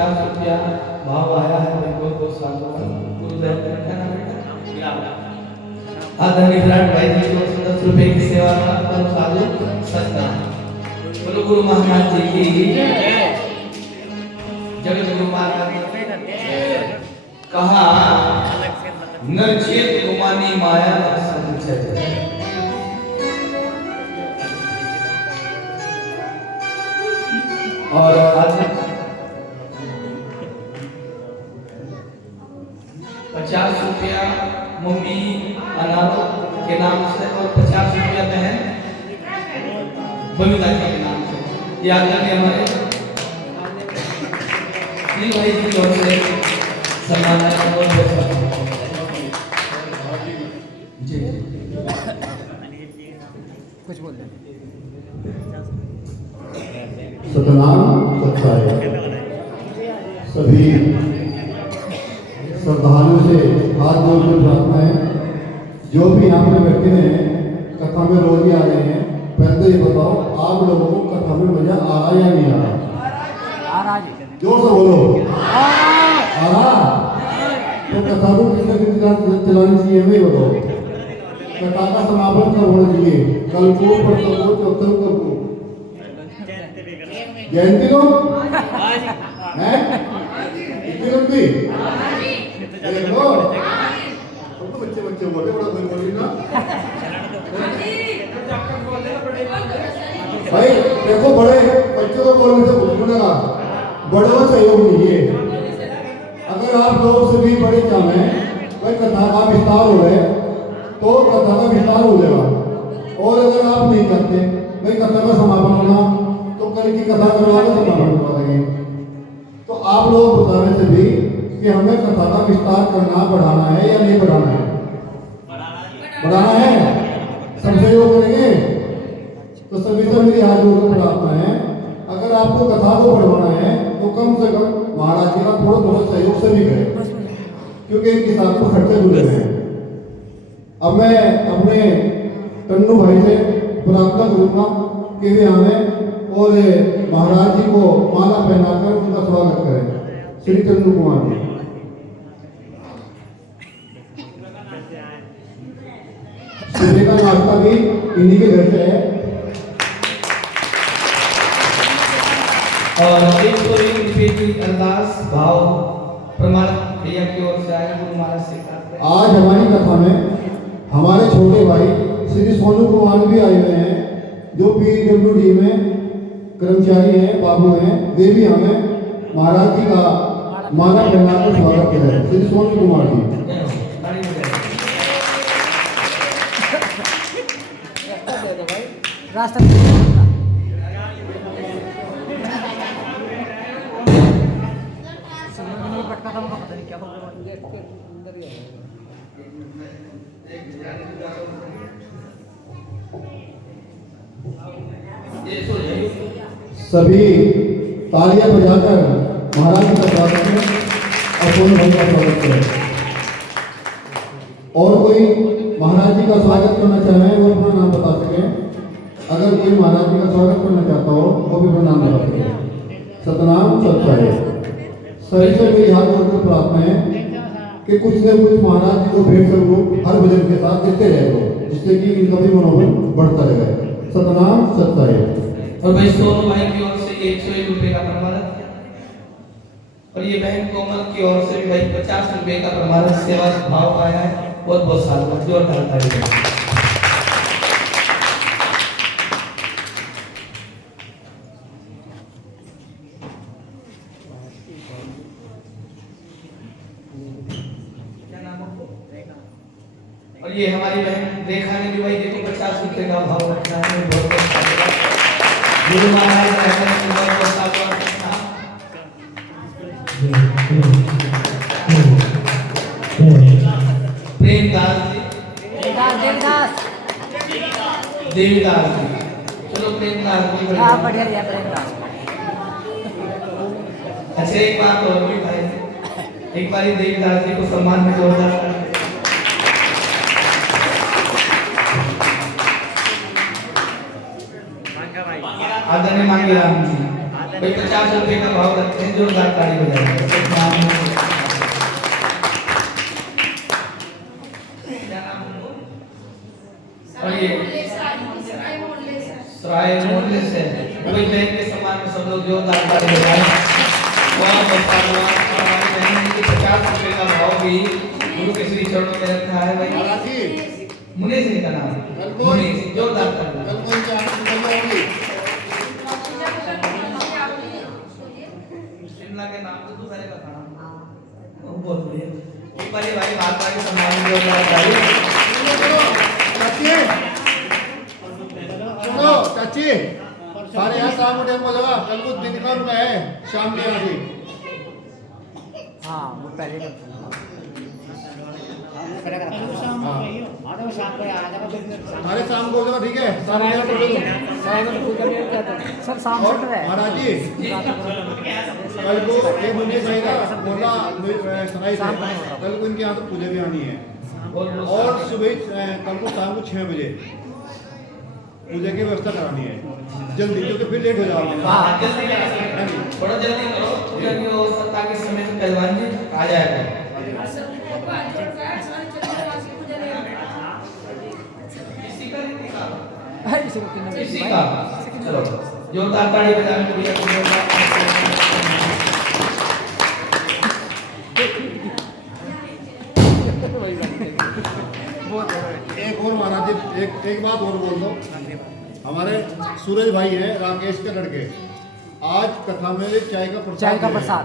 ₹50 भाव आया है। बहुत बहुत साधुवाद। गुरुदेव का नाम है आदरणीय विराट भाई जी को ₹10 की सेवा का साधु सत्कार। बोलो गुरु महाराज जी की जय। जगत गुरु महाराज कहा नरचेत गुमानी माया संचय। और आज ₹50 मम्मी अनारो के नाम से और ₹50 बहन बबीता जी के नाम से याद करके हमारे तीन भाई जी की ओर से सम्मान है। और जी कुछ बोल रहे सतनाम सत्साई। सभी श्रद्धालुओं से हाथ जोड़कर प्रार्थना है, जो भी यहाँ पर बैठे हैं कथा में रोज ही आ रहे हैं, पहले तो ये बताओ आप लोगों को कथा में मजा आ रहा या नहीं आ रहा? जोर से बोलो आ रहा। तो कथा को कितने दिन चलानी चाहिए हमें बताओ। कथा का समापन कब होना चाहिए? कल को, परसों को, चौथे को, कब को? जयंती को हैं? इतनी लंबी देखो तो बच्चे बच्चे बोले बड़ा कोई बोली ना भाई। देखो बड़े बच्चों को बोलने से कुछ बनेगा, बड़ों का सहयोग लीजिए। अगर आप लोग से भी बड़े चाहें भाई कथा का विस्तार हो रहा है तो कथा का विस्तार हो जाएगा। और अगर आप नहीं चाहते भाई कथा का समापन होना तो कल की कथा करवा के समापन करवा देंगे। तो आप लोग बताने से भी कि हमें कथा का विस्तार करना बढ़ाना है या नहीं बढ़ाना है? बढ़ाना है। सब सहयोग करेंगे तो सभी से मेरी हाथ जोड़कर प्रार्थना है, अगर आपको कथा को बढ़वाना है तो कम से कम महाराज जी का थोड़ा थोड़ा सहयोग से भी करें, क्योंकि इनके साथ तो खर्चे जुड़े हैं। अब मैं अपने टन्नू भाई से प्रार्थना करूंगा कि वे हमें और महाराज जी को माला पहनाकर उनका स्वागत करें। श्री टन्नू कुमार जी। सुबह का नाश्ता भी इन्हीं के घर से है। और अरदास भाव प्रमाण भैया की ओर से आए गुरु महाराज से। आज हमारी कथा में हमारे छोटे भाई श्री सोनू कुमार भी आए हुए हैं, जो PWD में कर्मचारी हैं, बाबू हैं। वे भी हमें महाराज जी का माला पहनाकर स्वागत करें। श्री सोनू कुमार जी। सभी तालियां बजाकर महाराज जी का स्वागत करें और सोनू भाई का स्वागत करें। और कोई महाराज जी का स्वागत करना चाहे वो अपना नाम बता सके। अगर कोई महाराज जी का स्वागत करना चाहता हो वो भी अपना नाम बता सके। सतनाम सत्साई। सभी से मेरी हाथ जोड़कर प्रार्थना है कि कुछ न कुछ महाराज जी को भेंट स्वरूप हर भजन के साथ देते रहे, जिससे कि इनका भी मनोबल बढ़ता रहे। सतनाम सत्साई। और भाई सोनू भाई की ओर से ₹101 का प्रमाण, और ये बहन कोमल की ओर से भी भाई ₹50 का प्रमाण सेवा भाव आया है। बहुत बहुत साधुवाद। जोरदार तालियां। और ये हमारी बहन रेखा ने भी भाई देखो ₹50 का भाव रखा है। बहुत बहुत साधुवाद। गुरु महाराज ने बहुत बहुत साधुवाद। प्रेमदास जी, देवदास जी, चलो प्रेमदास जी बढ़िया प्रेमदास। अच्छा एक बात और भी भाई, एक बार देवदास जी को सम्मान में जोरदार आदरणीय मांगीराम जी। भाई 50 रुपए का भाव रखते हैं, जोरदार ताली बजाएंगे। क्या नाम है? और ये सराय मोहल्ले से कोई बहन के सम्मान में सब लोग जोरदार ताली बजाएं। बहुत अच्छा हुआ, हमारी बहन ने 50 रुपए का भाव भी गुरु के श्री चरणों में रखा है। भाई महाराज जी, मुनीष जी का नाम है, मुनीष, जोरदार ताली। कल कौन सी आरती करनी होगी? शिमला के नाम तो दूसरे का खाना बहुत बढ़िया। एक बार ये भाई महात्मा के सम्मान में जोरदार ताली। चाची, सुनो चाची, सारे यहाँ शाम उठे को लगा, कल को दिन का रुपए है शाम के यहाँ से। हाँ वो पहले हाँ। सारे शाम को हो जाएगा, ठीक है? शाम यहाँ पर सर शाम और से है महाराज जी, कल को एक मुझे सही था बोला सराय से, कल को इनके यहाँ तो पूजा भी आनी है और सुबह कल को शाम को 6 बजे पूजा की व्यवस्था करानी है जल्दी, क्योंकि फिर लेट हो जाएगा। हाँ जल्दी करो, थोड़ा जल्दी करो, क्योंकि वो सत्ता के समय में पहलवान जी आ जाएगा। इसी का चलो जोरदार ताली बजाने को एक और महाराज जी, एक बात और बोल दो। हमारे सूरज भाई हैं राकेश के लड़के, आज कथा में भी चाय का प्रसाद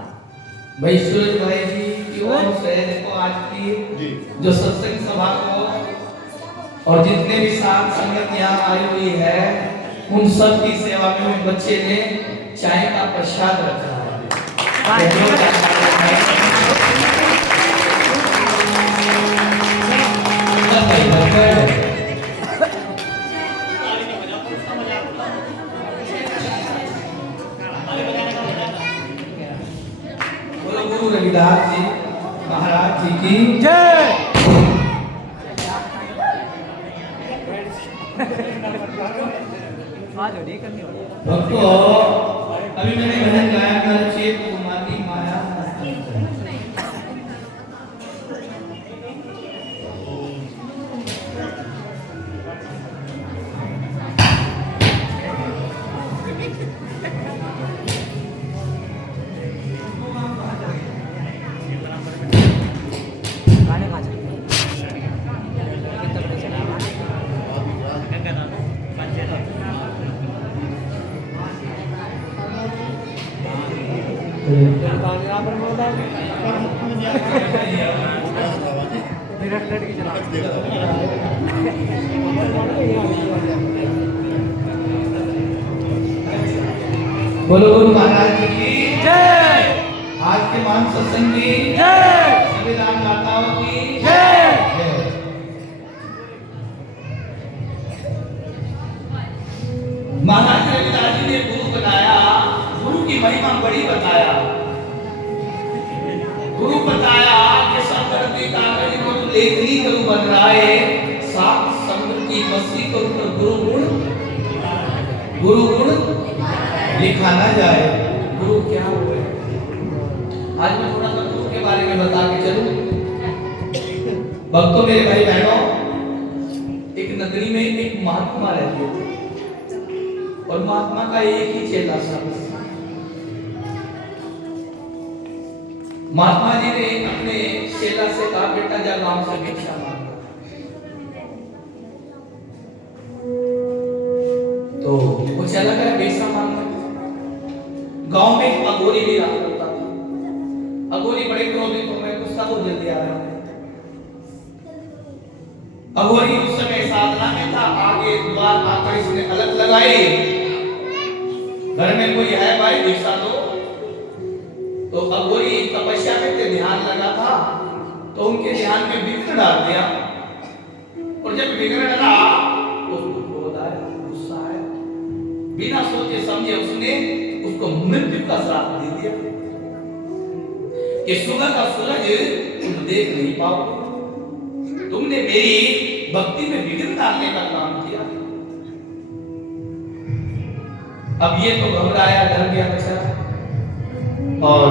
भाई सूरज भाई जी की ओर से देखो आज की जी जो सत्संग सभा को और जितने भी साथ संगत यहाँ आई हुई है उन सब की सेवा में बच्चे ने चाय का प्रसाद रखा है। बोलो गुरु रविदास जी महाराज जी की जय। भक्तों अभी मैंने भजन गाया कर चेत कुमारी माया गाने गा बोलो गुरु महाराज जी की जय। आज के मान सत्संग की जय। संविधान माताओं की जय। महाराज रविदास जी ने गुरु बनाया, गुरु की महिमा बड़ी बताया, गुरु बताया कि संगति कागज को लेखनी गुरु बन रहा है, सात संगत की मस्ती को गुरु गुण लिखा ना जाए। गुरु क्या हुए? आज मैं थोड़ा सा गुरु के बारे में बता के चलूं। भक्तों मेरे भाई बहनों, एक नगरी में एक महात्मा रहते थे और महात्मा का एक ही चेला था। महात्मा जी ने अपने चेला से कहा, बेटा जा गांव से भिक्षा मांग। तो वो चला गया भिक्षा मांगने। गांव में एक अघोरी भी रहा करता था। अघोरी बड़े क्रोधित हो गए, गुस्सा को जल्दी आ रहा है। अघोरी उस समय साधना में था, आगे द्वार आकर इसने अलग लगाई, घर में कोई है भाई भिक्षा दो। तो अघोरी तपस्या में ध्यान लगा था, तो उनके ध्यान में विघ्न डाल दिया और जब विघ्न डाला तो उसको क्रोध आया, गुस्सा आया। बिना सोचे समझे उसने उसको मृत्यु का श्राप दे दिया कि सुबह का सूरज तुम देख नहीं पाओगे, तुमने मेरी भक्ति में विघ्न डालने का काम किया। अब ये तो घबराया, डर गया बेचारा और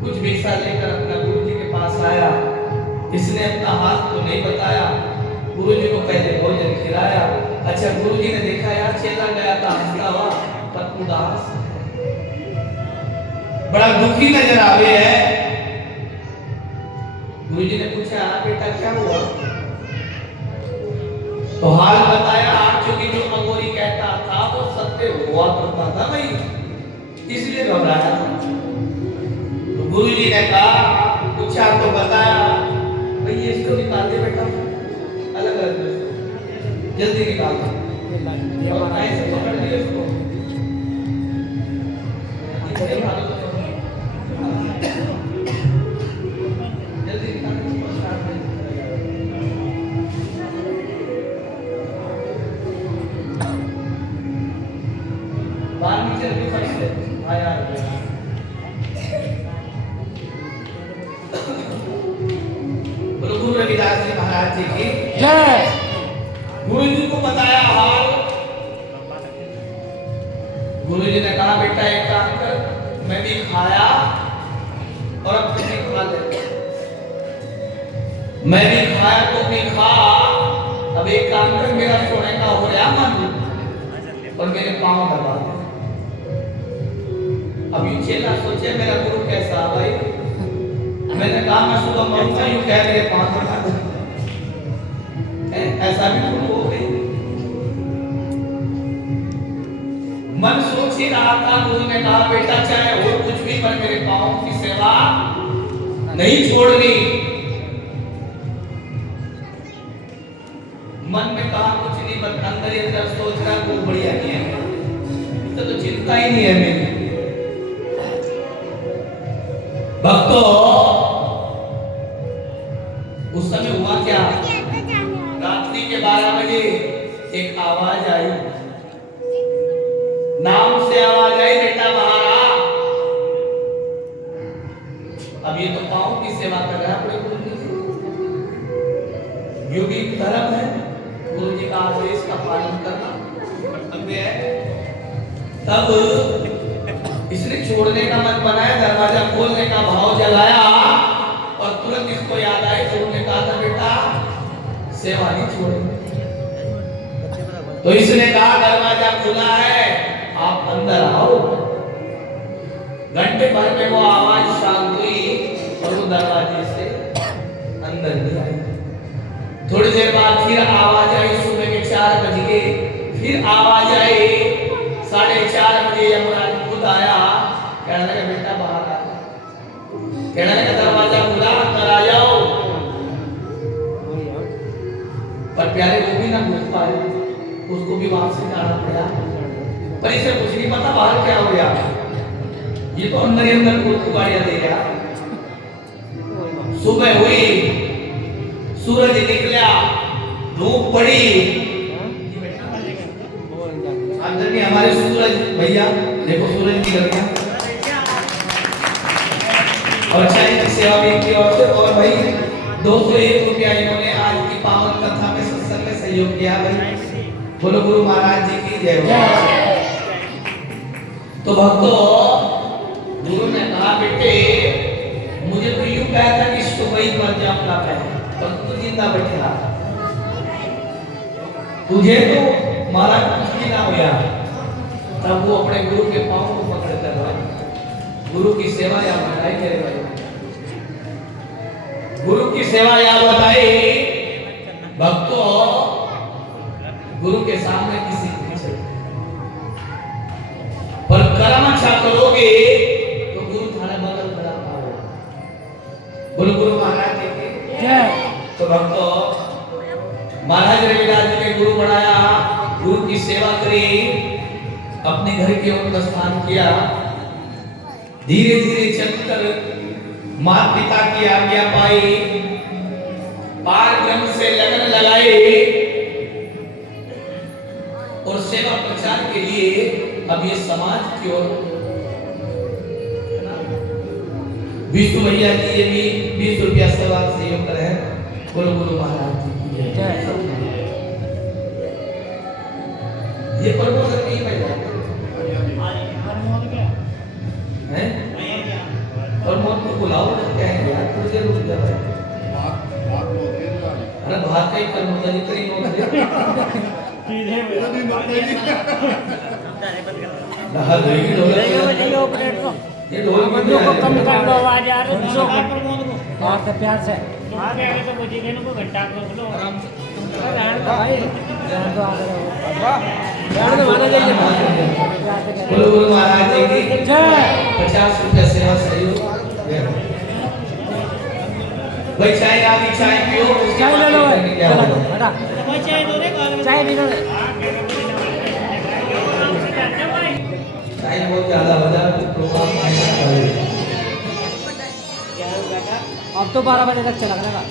कुछ भिक्षा लेकर अपना गुरु जी के पास आया। इसने अपना हाल तो नहीं बताया, गुरु जी को पहले भोजन खिलाया। अच्छा, गुरु जी ने देखा यार चेला गया था हंसता हुआ पर उदास, बड़ा दुखी नजर आवे है। गुरु जी ने पूछा बेटा क्या हुआ? तो हाल बताया, क्योंकि जो अघोरी कहता था वो सत्य हुआ करता था भाई, इसलिए घबराया। तो गुरु जी ने कहा, पूछा तो बताया भाई, ये इसको निकाल दे बेटा, अलग अलग जल्दी निकाल दो। और ऐसे पकड़ लिया इसको, इसके भागो तो जल्दी निकाल दो। बाहर नीचे भी फर्स्ट है आया। बोलो गुरु रविदास जी महाराज जी की जय। गुरु जी को बताया हाल। गुरु जी ने कहा बेटा एक काम कर, मैं भी खाया और अब तुम भी खा ले। मैं भी खाया तुम भी खा। अब एक काम कर, मेरा सोने का हो रहा मन और मेरे पांव दबा दे। अब ये चेला सोचे मेरा गुरु कैसा भाई, मैंने कहा मैं सुबह मरूंगा, यूं कह मेरे पांव दबा दे। ऐसा भी गुरु हो गई। मन सोच ही रहा था, गुरु ने कहा बेटा चाहे हो कुछ भी पर मेरे पांव की सेवा नहीं छोड़नी। मन में कहा कुछ नहीं, पर अंदर ही अंदर सोच रहा वो बढ़िया नहीं है, तो चिंता ही नहीं है मेरी। भक्तों उस समय हुआ क्या, रात्रि के 12 बजे एक आवाज आई, नाम से आवाज आई, बेटा बाहर आ। अब ये तो पांव की सेवा कर रहा है अपने गुरु जी की, योगी धर्म है, गुरु जी का आदेश का पालन करना कर्तव्य है। तब इसने छोड़ने का मन बनाया, दरवाजा खोलने का भाव जलाया और तुरंत इसको याद आया, गुरु ने कहा था बेटा सेवा नहीं छोड़ेंगे। तो इसने कहा दरवाजा खुला है, आप अंदर आओ। घंटे भर में वो आवाज शांत हुई और वो दरवाजे से अंदर नहीं आई। थोड़ी देर बाद फिर आवाज आई, सुबह के 4 बज गए, फिर आवाज आई 4:30 बजे यमराज खुद आया, कहने लगा बेटा बाहर आ, कहने लगा दरवाजा खुला अंदर आ जाओ। पर प्यारे वो भी ना घुस पाए, उसको भी वापस जाना पड़ा। पर इसे कुछ नहीं पता बाहर क्या हो गया, ये तो अंदर ही अंदर को गाड़ियां दे रहा। सुबह हुई, सूरज निकला, धूप पड़ी। अंदर में हमारे सूरज भैया देखो, सूरज निकल गया और चाय की सेवा भी की और भाई 201 रुपया इन्होंने आज की पावन कथा में सत्संग में सहयोग किया भाई। बोलो गुरु महाराज जी की जय। तो भक्तों गुरु ने कहा बेटे मुझे तो यूं कहा था कि सुबह ही मर जाऊंगा मैं, पर तू जिंदा बैठा, तुझे तो मारा कुछ भी ना हुआ। तब वो अपने गुरु के पांव को पकड़ कर भाई गुरु की सेवा या बताई मेरे भाई, गुरु की सेवा या बताई। भक्तों गुरु के सामने किसी नहीं चलते, पर कर्म अच्छा करोगे तो गुरु थाने बगल खड़ा पाओगे। बोलो गुरु महाराज जी की जय। तो भक्तों महाराज रविदास जी ने गुरु बनाया, गुरु की सेवा करी, अपने घर की ओर प्रस्थान किया। धीरे धीरे चलकर माता पिता की आज्ञा पाई, पार ब्रह्म से लगन लगाई और सेवा प्रचार के लिए अब ये समाज की ओर विष्णु भैया जी ये भी 20 रुपया सेवा सहयोग कर रहे हैं। बोलो गुरु महाराज जी की जय। ये प्रबोधन नहीं भैया। हैं? और मोर को बुलाओ ना, क्या है यार, थोड़ी देर रुक जा भाई। अरे बात का ही कर, मुझे इतनी नोट दे। लहा देगी ढोलक। ये ढोल की बंदों को कम कर लो आवाज यार, दूसरों को और तो प्यार से आगे आगे तो मुझे देने को घंटा को बोलो आराम से रहने दो भाई, रहने दो, आगे रहो। रहने दो, माना जाइए। बोलो बोलो महाराज जी की जय। 50 रुपया सेवा सहयोग। भाई चाय आ गई, चाय पियो, उसके चाय ले लो बाद भाई, फिर क्या चलो होगा? बेटा, चाय दो रे चाय नहीं लो। टाइम बहुत ज्यादा हो जाए तो प्रोग्राम फाइनल करें। अब तो 12 बजे तक चला करेगा।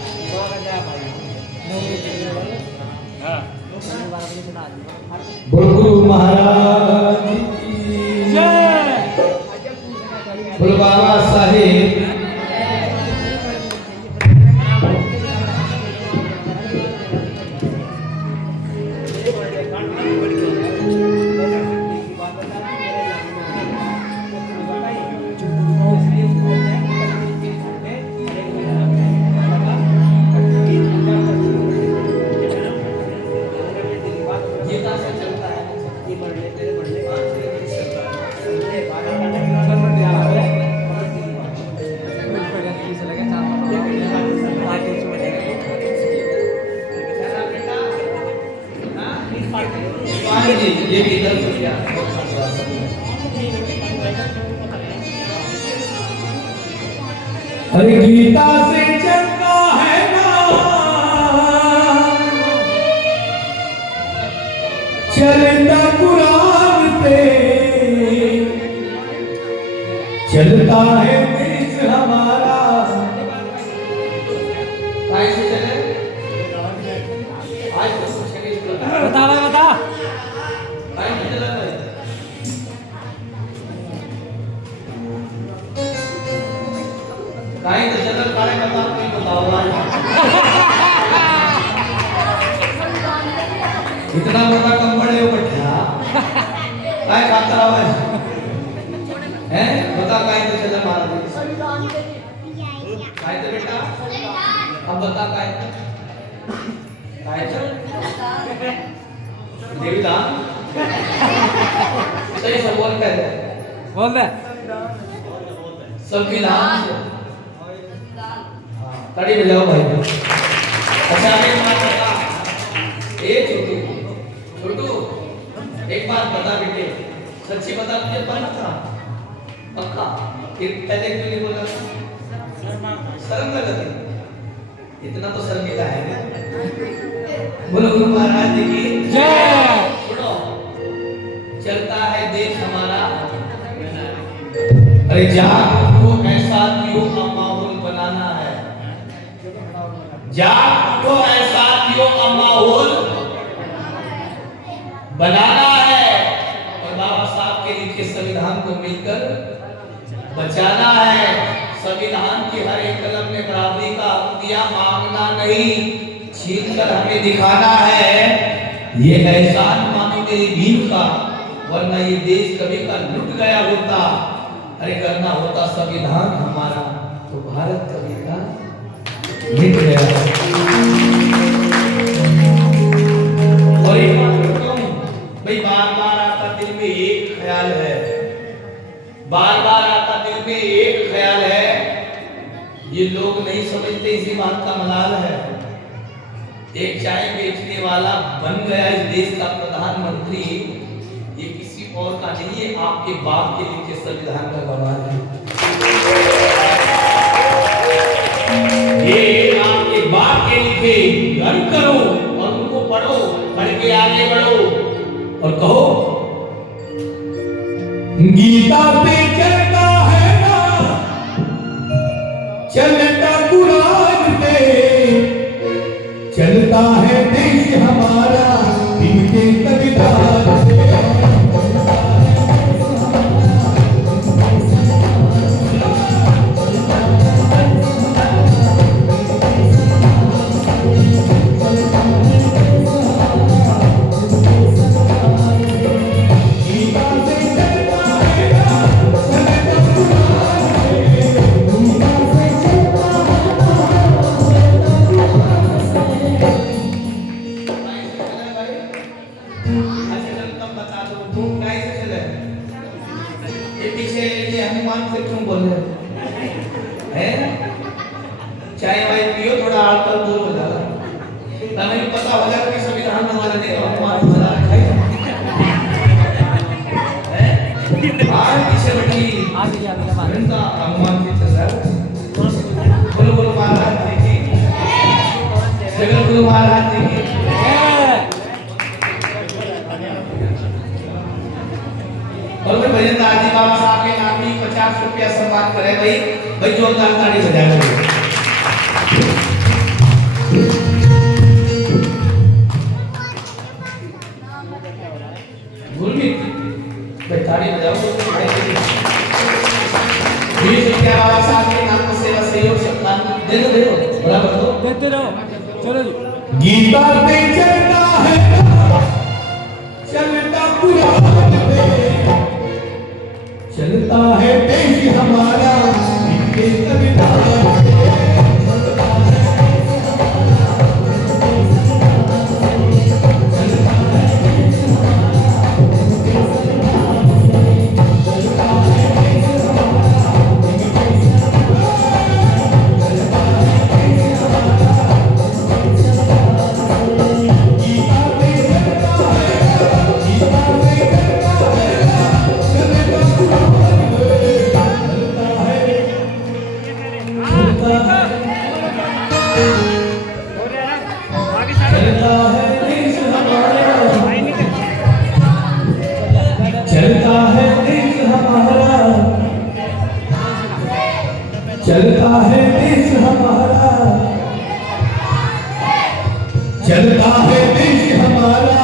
बोल गुरु महाराज की जय। बोल बाबा साहेब। ये भी इधर हो गया। अरे गीता से चलता है ना, चलता कुरान पे, चलता है देश हमारा। कैसे चले? आज तो कुछ नहीं चलता। बता भाई, बता। काहे तो जनरल कार्यकर्ता को ही बताओ भाई। इतना बड़ा कम बड़े हो बैठा, काहे खाता रहा है? हैं? बता काहे तो जनरल मार दे। काहे तो बेटा? अब बता काहे तो? काहे तो? देवदान? सही से बोल कर दे। बोल दे। संविधान से। ताड़ी बजाओ भाई। अच्छा एक बात बता, ए छोटू, छोटू, एक बात बता बेटे, सच्ची बता, तुझे पता था? पक्का? फिर पहले क्यों नहीं बोला? शर्म लगा थी? इतना तो शर्मिला है ना? बोलो गुरु महाराज जी की जय। सुनो, चलता है देश हमारा। अरे जाग उठो, ऐसा दियो का माहौल बनाना है। जाग उठो, ऐसा दियो का माहौल बनाना है, और बाबा साहब के लिखे संविधान को मिलकर बचाना है। संविधान की हर एक कलम ने बराबरी का हक दिया, मांगना नहीं, छीन कर हमें दिखाना है। ये एहसान मानो मेरी भीम का, वरना ये देश कभी का लुट गया होता। अरे करना होता संविधान हमारा, तो भारत कभी का मिट गया। और एक बात बताऊं भाई, बार बार आता दिल में एक ख्याल है, बार बार आता दिल में एक ख्याल है, ये लोग नहीं समझते, इसी बात का मलाल है। एक चाय बेचने वाला बन गया इस देश का प्रधानमंत्री, ये किसी और का नहीं, ये आपके बाप के लिखे संविधान का कमाल है। ये आपके बाप के लिखे, गर्व करो और उनको पढ़ो, पढ़ के आगे बढ़ो और कहो गीता पे चलता है ना, चलता कुरान पे, चलता है देश हमारा इनके संविधान से। मान से क्यों बोल रहे हैं? चाय वाय पियो, थोड़ा आजकल दूर हो जाएगा। तमें भी पता हो जाएगा कि संविधान हमारा नहीं तो हमारा भला है। आज पीछे बैठी वृंदा हनुमान जी चल रहा है। बोलो बोलो महाराज जी की जगत गुरु महाराज जी की। और भाई भजन दास जी बाबा साहब के नाम भी 50 रुपया सम्मान करे भाई। भाई जोरदार ताली बजाओ। गुरमीत भाई ताली बजाओ। 20 रुपया बाबा साहब के नाम पर सेवा सहयोग सत्ता दे दो बराबर दो देते रहो। चलो जी। गीता पे चलता है चलता पूरा चलता है देश हमारा इनके संविधान चलता है देश हमारा चलता है देश हमारा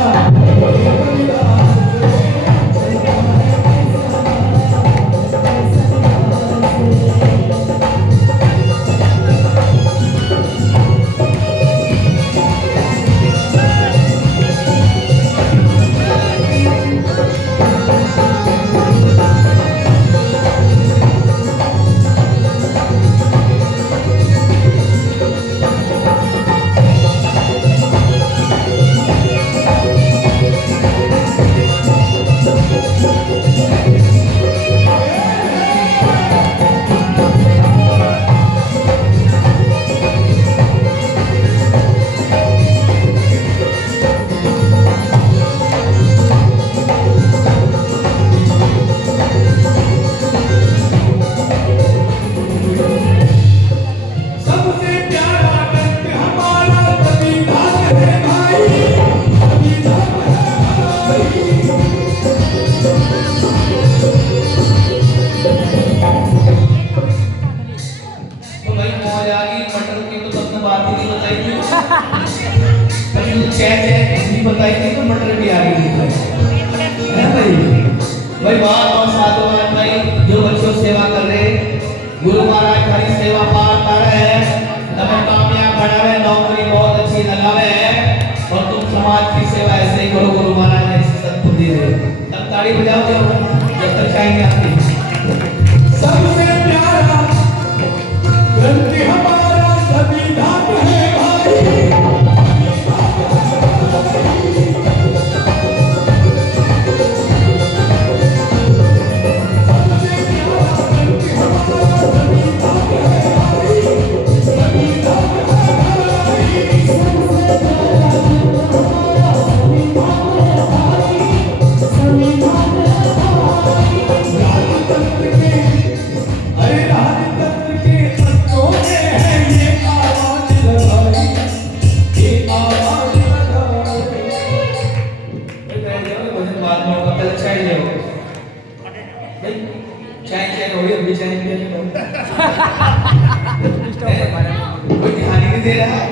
बताई थी तो मटर भी आ रही है भाई। भाई बहुत साधुवाद भाई जो बच्चों सेवा कर रहे गुरु महाराज हमारी सेवा पार कर रहे हैं। तब कामयाब बना है, नौकरी बहुत अच्छी लगावे है और तुम समाज की सेवा ऐसे ही करो। गुरु महाराज ने सद्बुद्धि दे। तब ताली बजाओ जब तक चाहेंगे आपकी। सबसे प्यारा ग्रंथ हमारा संविधान है भाई। कोई ध्यान नहीं दे रहा है।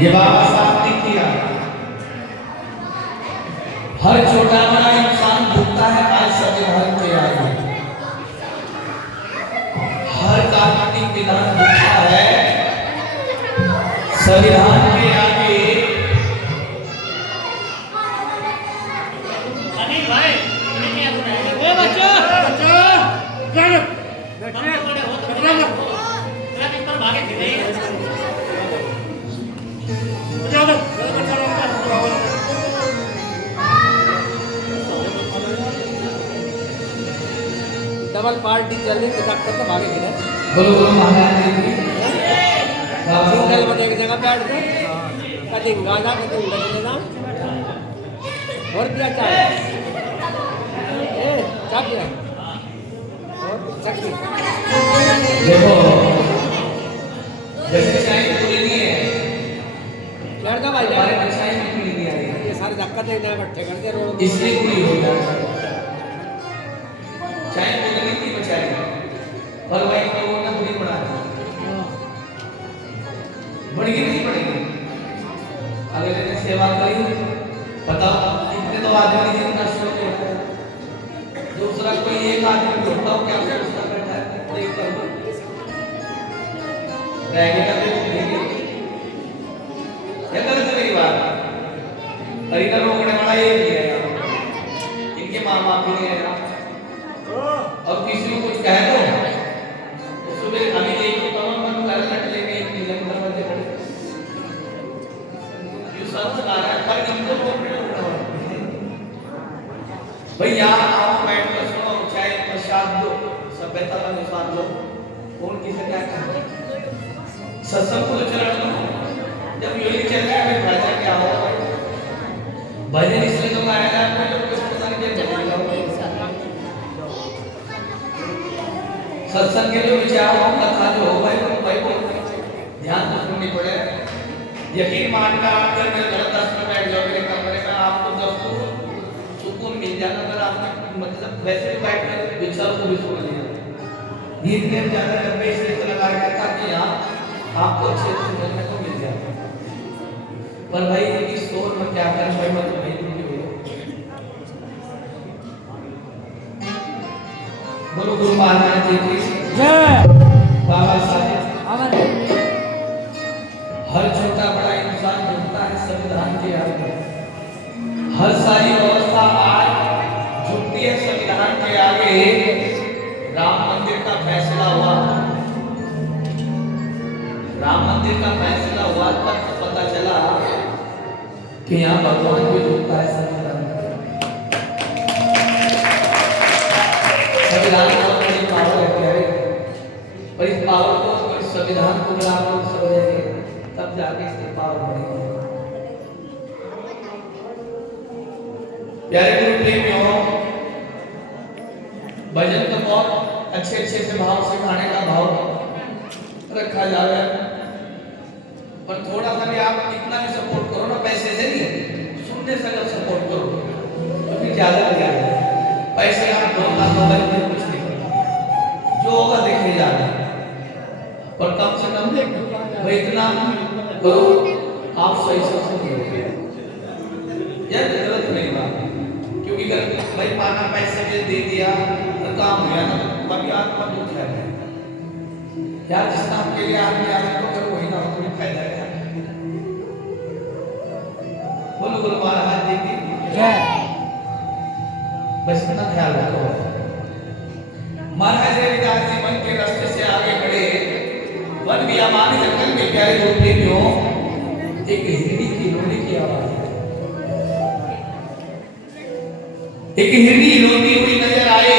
ये बाबा साहब ने किया। हर छोटा बड़ा इंसान झुकता है आज संविधान के आगे। हर कानूनी विधान झुकता है संविधान के आगे। अनिल भाई तुमने क्या सुना है? ओए बच्चों बैठो थोड़े हो तो मेरा इस पर भागे फिरे डबल पार्टी चल रही है डॉक्टर तो भागे फिरे बोलो बोलो महाराज जी सिंगल में एक जगह बैठ गए कभी गाना कभी लेना और क्या चाहिए ए क्या किया और चटनी देखो जैसे चाय पूरी नहीं है लड़का भाई हमारे चाय में पूरी नहीं आ रही ये सारे धक्का दे दे बैठे कर दे रोड इसलिए पूरी हो जाए चाय पूरी नहीं थी बचाई और वही लोगों ने पूरी बना दी बढ़ी नहीं पड़ेगी अगले ने सेवा करी बताओ इतने तो आदमी जितना शौक होता है दूसरा कोई एक आदमी होता हो क्या उसका बैठा है देख कर रहेंगे करते देंगे क्या करते मेरी बात हरिका रोकने वाला ये भी है इनके माँ बाप भी नहीं है और किसी को कुछ कह दो सुबह अभी एक तो कमर बंद कर लट लेके एक किलोमीटर बजे खड़े ये सब चला रहा है पर इनको भाई यहाँ आओ बैठ कर सुनो चाय प्रसाद दो सभ्यता का निशान लो कौन किसे क्या कहे सत्संग को चला लो जब यही चल रहा है फिर भजन क्या होगा भजन इसलिए तो गाया जाता है जो पता नहीं क्या चलेगा सत्संग के जो विचार हो कथा जो हो भाई को ध्यान रखनी पड़े यकीन मानना आप घर में गलत दस में बैठ जाओ मेरे कमरे में आपको जब सुकून मिल जाता अगर आपने मतलब वैसे भी बैठ कर विचार को भी सुन लिया नींद में ज्यादा लंबे इसलिए लगा रखा था कि यहाँ आपको अच्छे से मिलने को मिल जाए पर भाई इस सोच में क्या करें भाई मैं तो नहीं बोलो गुरु महाराज जी की जय बाबा साहेब अमर हर छोटा बड़ा इंसान झुकता है संविधान के आगे हर सारी व्यवस्था आज झुकती है संविधान के आगे राम मंदिर का फैसला हुआ राम मंदिर का फैसला हुआ तब तो पता चला कि यहाँ भगवान भी झुकता है संविधान संविधान बहुत बड़ी पावर है प्यारे और इस पावर को और इस संविधान को अगर आप लोग समझेंगे तब जाके इसकी पावर बढ़ेगी प्यारे गुरु प्रेमियों भजन तो बहुत अच्छे से भाव से खाने का भाव रखा जावे पर थोड़ा सा भी आप कितना भी सपोर्ट करो ना पैसे से नहीं सुनने से अगर सपोर्ट करो तो फिर ज्यादा लगा पैसे आप दो ना मोबाइल में कुछ नहीं जो होगा देखे जाना पर कम से कम भाई इतना करो आप सही से सुनिए यह गलत नहीं बात क्योंकि अगर भाई पाना पैसे दे दिया तो काम हो गया ना बाकी आत्मा दुख है यार जिस काम के लिए आदमी आदमी को करो वही ना कोई फायदा है बोलो बोलो महाराज जी की जय बस इतना ख्याल रखो महाराज रविदास जी मन के रास्ते से आगे बढ़े वन वियामान जंगल में प्यारे जो प्रेमियों एक हिरनी की रोने की आवाज एक हिरनी रोती हुई नजर आई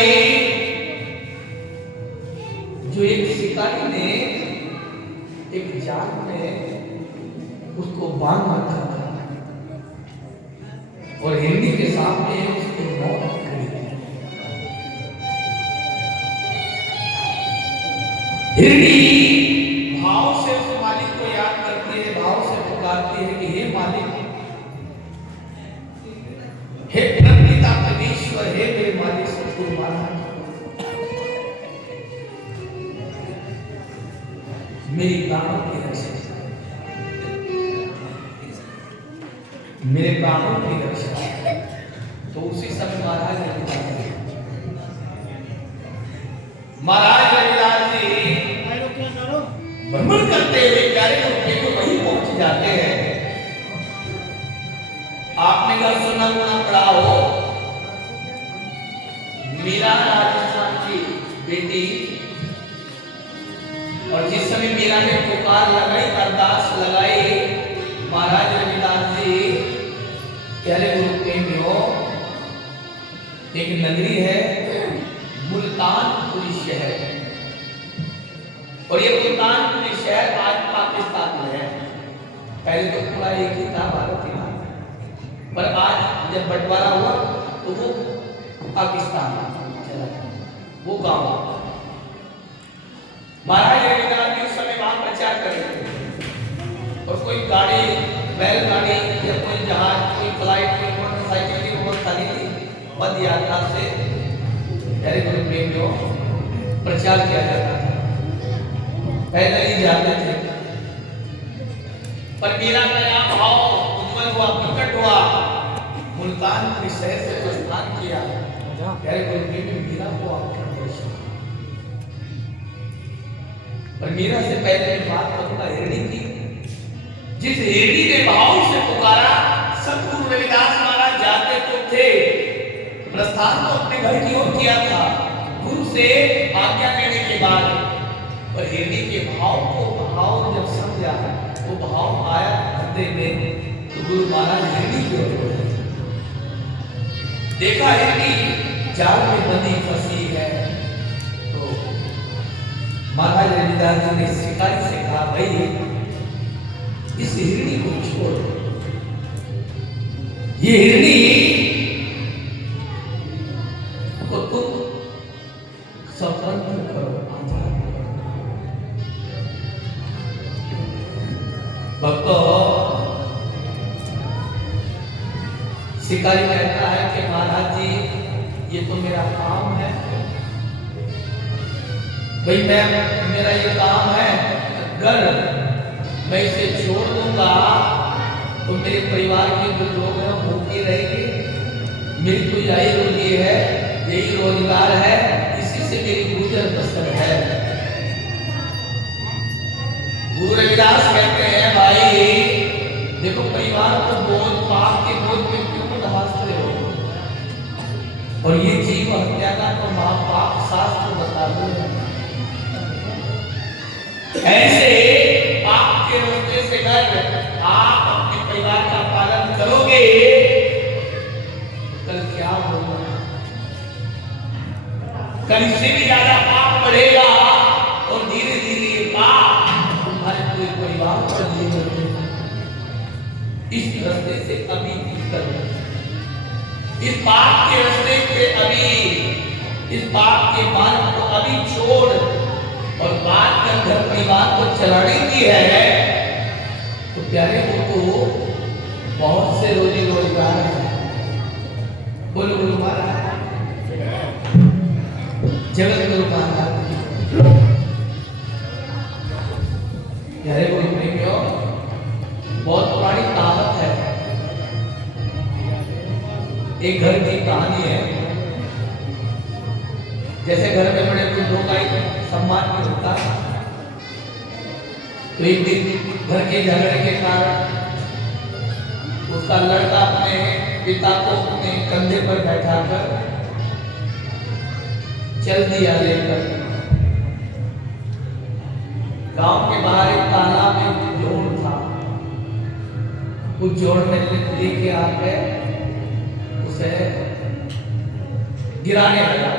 जो एक शिकारी ने एक जाल में उसको बांध रखा था और हिरनी के सामने उसकी मौत खड़ी थी हिरनी भाव से उस मालिक को याद करती है भाव से पुकारती है कि हे मालिक हे परमपिता परमेश्वर हे मेरे मालिक सतगुरु महाराज मेरी प्राणों की रक्षा मेरे प्राणों की रक्षा। तो उसी समय महाराज रविदास जी भ्रमण करते हुए प्यारे लोग को वहीं पहुंच जाते हैं। आपने कहा सुना गुना पड़ा हो, मीरा राजस्थान की बेटी, और जिस समय मीरा ने पुकार लगाई, अरदास लगाई, महाराज रविदास जी प्यारे गुरु प्रेमियों, एक नगरी है मुल्तानपुरी शहर, और ये मुल्तानपुरी शहर आज पाकिस्तान में है। पहले तो पूरा एक ही था, भारत ही था, पर आज जब बंटवारा हुआ तो वो पाकिस्तान चला गया, वो गांव। महाराज रविदास जी उस समय वहां प्रचार कर रहे थे, और कोई गाड़ी, बैलगाड़ी या कोई जहाज, कोई फ्लाइट, कोई मोटरसाइकिल की व्यवस्था नहीं थी। पद यात्रा से प्यारे गुरु प्रेमियों प्रचार किया जाता था, पैदल ही जाते थे। पर मेरा नया भाव उज्जवल हुआ, प्रकट हुआ, मुल्तानपुरी शहर से प्रस्थान किया। प्यारे गुरु प्रेमी मीरा को आपका दर्शन, पर मीरा से पहले बात करूंगा हिरणी की। जिस हिरणी ने भाव से पुकारा, सतगुरु रविदास महाराज जाते तो थे, प्रस्थान तो अपने घर की ओर किया था गुरु से आज्ञा लेने के बाद, पर हिरणी के भाव को, भाव जब समझा, वो भाव आया हृदय में, तो गुरु महाराज हिरणी की ओर बढ़े। देखा हिरणी जाल में बंधी फंसी है, तो महाराज रविदास जी ने शिकारी से कहा, भाई इस हिरणी को छोड़, ये हिरणी को तुम स्वतंत्र करो, आजाद करो। भक्तों, शिकारी कहता है कि महाराज जी ये तो मेरा काम है, भाई मेरा ये काम है, अगर मैं इसे छोड़ दूंगा तो मेरे परिवार के जो लोग हैं भूखे रहेंगे, मेरी तो यही रोजी है, यही रोजगार है, इसी से मेरी गुजर बसर है। गुरु रविदास कहते हैं, भाई देखो परिवार को बोझ, पाप के बोझ में क्यों धंसते हो, और ये जीव हत्या का तो महापाप शास्त्र बताते हैं। ऐसे आपके रास्ते से अगर आप अपने परिवार का पालन करोगे, कल क्या होगा, कल से भी ज्यादा पाप बढ़ेगा, और धीरे धीरे ये पाप तुम्हारे पूरे परिवार पर निर्भर करेगा। इस रास्ते से अभी निकल, इस पाप के रास्ते से अभी, इस पाप के मार्ग को अभी छोड़, और बात कर घर परिवार को चलाने की है, तो प्यारे को बहुत से रोजी रोजगार है। बोलो बोलो महाराज, जगत गुरु महाराज। प्यारे गुरु प्रेमियों, बहुत पुरानी कहावत है, एक घर की कहानी है। जैसे घर में बड़े बुजुर्गों का एक सम्मान भी होता है, तो एक दिन घर के झगड़े के कारण उसका लड़का अपने पिता को अपने कंधे पर बैठाकर चल दिया लेकर। गांव के बाहर एक तालाब में जोड़ था, उस जोड़ में लेके आके उसे गिराने लगा,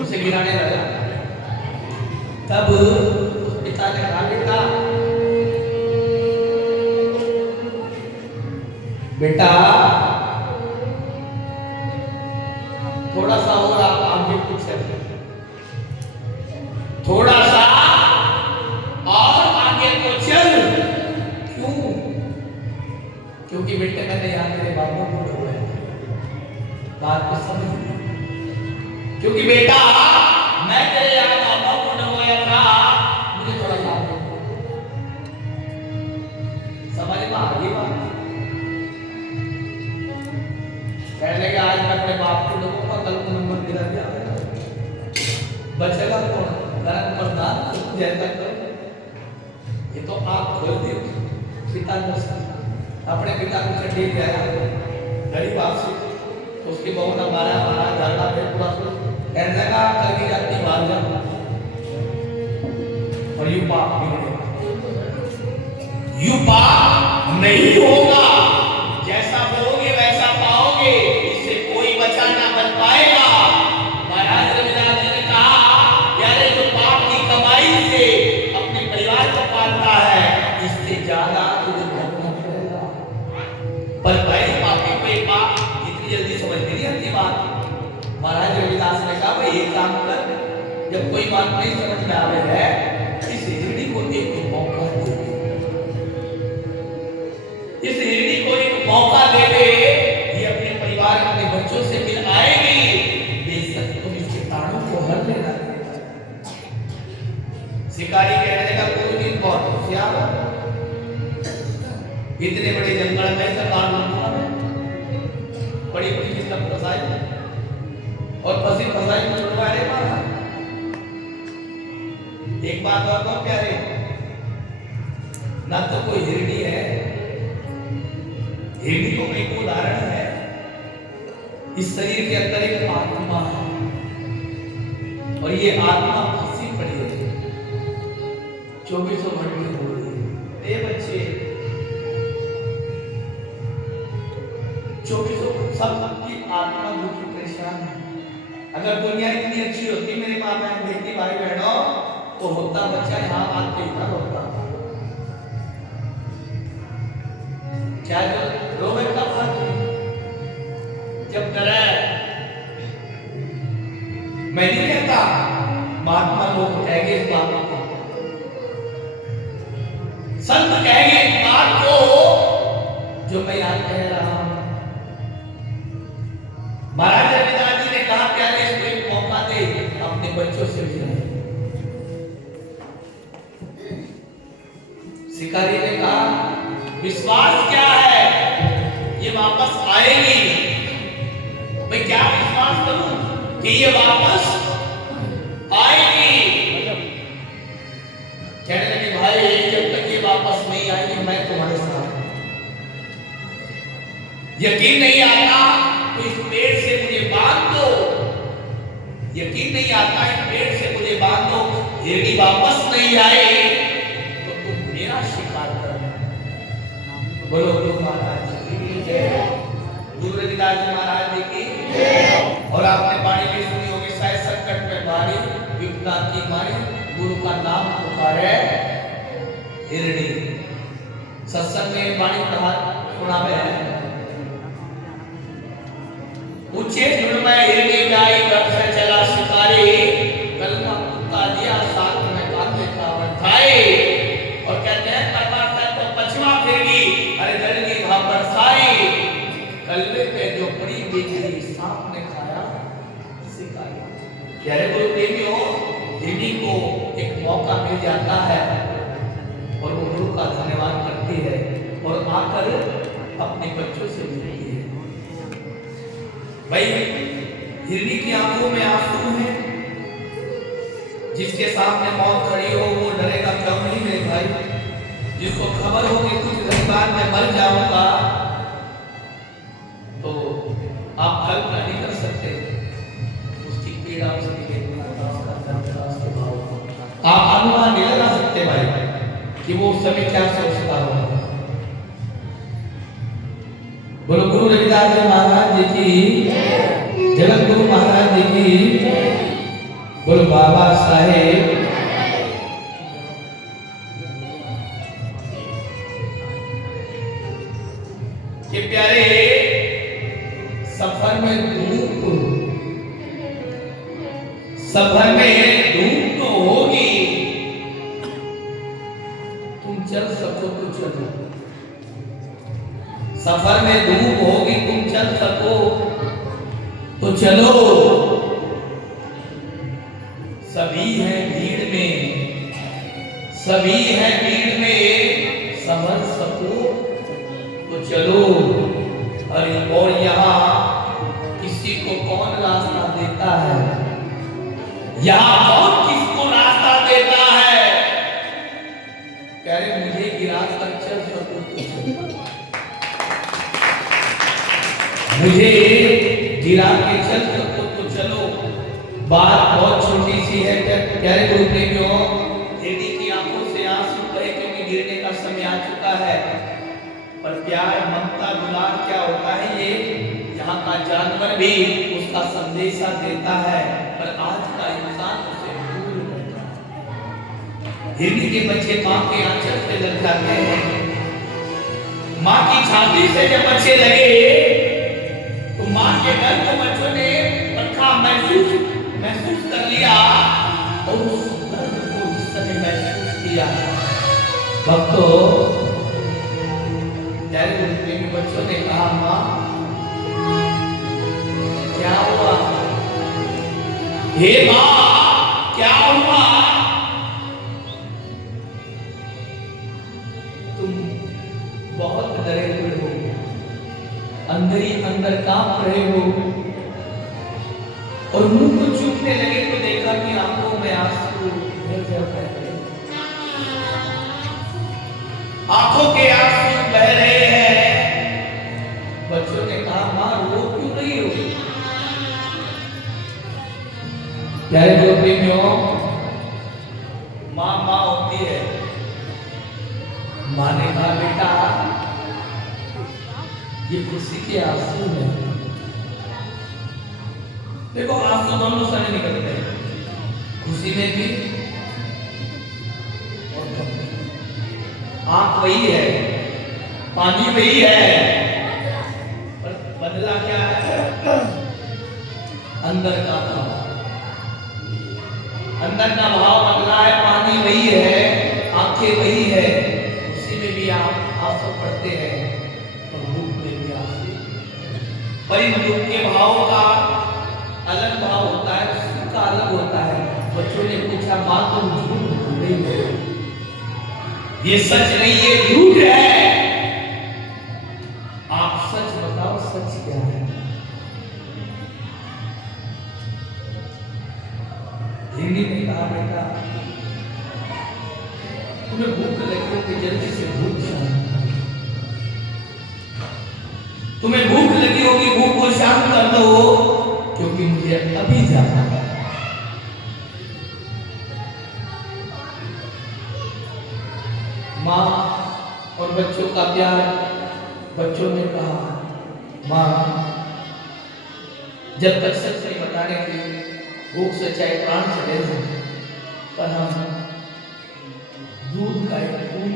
उसे गिराने लगा। तब पिता ने कहा, बेटा थोड़ा सा और आप आगे पीछे, थोड़ा सा और आगे को चल। क्यों? क्योंकि बेटे मैंने यहाँ तेरे बाबू को ढूंढा, बात को समझ, क्योंकि बेटा मैं तेरे यहाँ बाबा को ढूंढाया था, मुझे थोड़ा सा अपने बाप को लोगों का कल को नंबर मिला क्या बचेगा कौन? कारण प्रधान जैसा कर ये तो आप खोल दे पिता अपने पिता को चढ़ी गया गरीब आपसे उसकी बहू ने मारा झगड़ा फिर पूरा कहने लगा करके जाती बाहर जा और यू पाप नहीं होगा। जैसा बोओगे वैसा पाओगे, इससे कोई बचा ना बच पाएगा। महाराज रविदास जी ने कहा यारे जो पाप की कमाई से अपने परिवार को पालता है इससे ज्यादा तुझे भोगना पड़ेगा। पर भाई पापी को एक बात इतनी जल्दी समझ में नहीं आती बात। महाराज रविदास ने कहा भाई एक काम कर, जब कोई बात नहीं समझ में आवे है इस हिरणी को एक मौका दे दे, इस हिरणी को एक मौका दे दे, ये अपने परिवार अपने बच्चों से मिल आएगी, बेशक तुम इसके ताड़ों को हर लेना। शिकारी कहने लगा कोई दिन बहुत होशियार इतने बड़े जंगल में सरकार बड़ी बड़ी चीज फंसाई और फंसी फंसाई को छुड़वा रहे मारा। एक बात और कहो प्यारे, ना तो कोई हिरणी है, हिरणी को एक उदाहरण है, इस शरीर के अंदर एक आत्मा है और ये आत्मा फंसी पड़ी है, 24 घंटे हो रही है। ए बच्चे 24 सबकी आत्मा दुखी परेशान है। अगर दुनिया इतनी अच्छी होती मेरे माँ बहन बेटी भाई बहनों तो होता बच्चा यहाँ आके इतना होता क्या जो रोवे का बात जब डरे मैं नहीं कहता महात्मा लोग कहेंगे इस बात को, संत कहेंगे इस बात को जो मैं आज कह रहा हूं। महाराज रविदास जी ने कहा प्यारे इसको एक मौका दे अपने बच्चों से मिलने। शिकारी ने कहा विश्वास क्या है ये वापस आएगी। मैं क्या विश्वास करूं कि ये वापस आएगी। कहने लगे भाई जब तक ये वापस नहीं आएगी मैं तुम्हारे साथ। यकीन नहीं आता तो इस पेड़ से मुझे बांध दो, यकीन नहीं आता इस पेड़ से मुझे बांध दो, हिरणी वापस नहीं आए तो तुम मेरा शिकार करना। बोलो गुरु महाराज जी की जय, गुरु रविदास जी महाराज जी की जय। और आपने वाणी भी सुनी होगी शायद संकट में भारी विपदा की मारी गुरु का नाम पुकारे हिरणी। सत्संग में वाणी पढ़ा सुना है ऊंचे झुंड में हिरणी गाई घर से चला शिकारी, कल का कुत्ता दिया साथ में कांधे का बठाए और कहते हैं तलवार से तो पछवा फिरगी अरे जल की घाव बरसाई, कलवे पे जो पड़ी बिखरी सांप ने खाया शिकारी। प्यारे गुरु प्रेमियों हिरणी को एक मौका मिल जाता है और वो गुरु का धन्यवाद करती है और आकर अपने बच्चों से मिलती है। भाई हिरणी की आंखों में आंसू हैं, जिसके सामने मौत खड़ी हो वो डरेगा क्यों नहीं मेरे भाई। जिसको खबर हो कि कुछ दिन बाद मैं मर जाऊंगा तो आप कल्पना नहीं कर सकते उसकी पीड़ा उसकी वेदना आप अनुमान नहीं लगा सकते भाई कि वो उस समय क्या सोचता होगा। बोलो गुरु रविदास जी महाराज जी की, जगत गुरु महाराज जी की, बोलो बाबा साहेब। के प्यारे सफर में धूप तो होगी, तुम चल सको तो चलो। सफर में धूप होगी तुम चल सको तो चलो। सभी हैं भीड़ में, सभी हैं भीड़ में, समझ सको तो चलो। अरे और यहाँ किसी किसी को कौन रास्ता देता है, यहाँ कौन किसको रास्ता देता है। कह रहे मुझे गिरा कर चल सकूं, मुझे गिरा के चल सकूं तो चलो। बात बहुत छोटी सी है। कह रहे गुरु प्रेमियों, दीदी की आंखों से आंसू बहे क्योंकि गिरने का समय आ चुका है। पर प्यार, ममता, दुलार क्या होता है, ये यहाँ का जानवर भी उसका संदेशा देता है, पर आज का इंसान उसे भूल जाता है। हिरनी के बच्चे माँ के आंचल से लग जाते हैं। माँ की छाती से जब बच्चे लगे तो माँ के डर को बच्चों ने रखा, महसूस कर लिया। और उस दर्द को जिस समय महसूस किया, भक्तों, बच्चों ने कहा माँ क्या हुआ, हे माँ क्या हुआ। तुम बहुत डरे हुए हो, अंदर ही अंदर कांप रहे हो। और मुंह को चूमने लगे तो देखा कि आंखों में आंसू झरझर बह रहे, आंखों के आंसू बह रहे हैं। बच्चों ने कहा माँ रो क्यों रही हो। प्यारे गुरु प्रेमियों, माँ माँ होती है। माँ ने कहा बेटा ये खुशी के आंसू हैं। देखो आंसू दोनों समय निकलते हैं, खुशी में भी और गम में। आंख वही है, पानी वही है, पर बदला क्या है, अंदर का भाव। अंदर का भाव बदला है, पानी वही है, आंखें वही है। उसी में भी आप आंसू पड़ते हैं और दुख में भी आंसू। पर इन दुख के भाव का अलग भाव होता है, सुख का अलग होता है। बच्चों ने पूछा माँ तुम झूठ बोल रही हो, ये सच नहीं ये झूठ है, आप सच बताओ सच क्या है। हिंदी में कहा बेटा तुम्हें भूख लगी हो कि जल्दी से भूख शांत, तुम्हें भूख लगी होगी भूख को शांत कर दो, क्योंकि मुझे अभी जाना है। माँ और बच्चों का प्यार। बच्चों ने कहा माँ जब तक सच नहीं बताने की, भूख से चाहे प्राण चले जाए, पर हम दूध का एक बूंद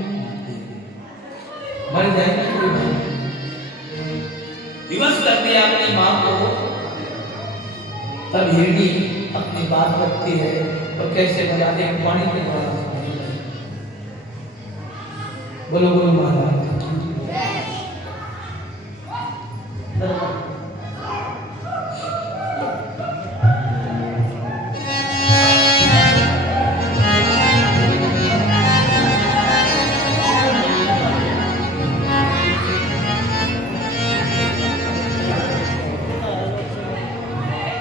मर जाएंगे कोई बात। विवश कर दिया अपनी माँ को। तब हिरनी अपनी बात रखती है और कैसे बजाते हैं पानी के द्वारा। बोलो बोलो महाराज।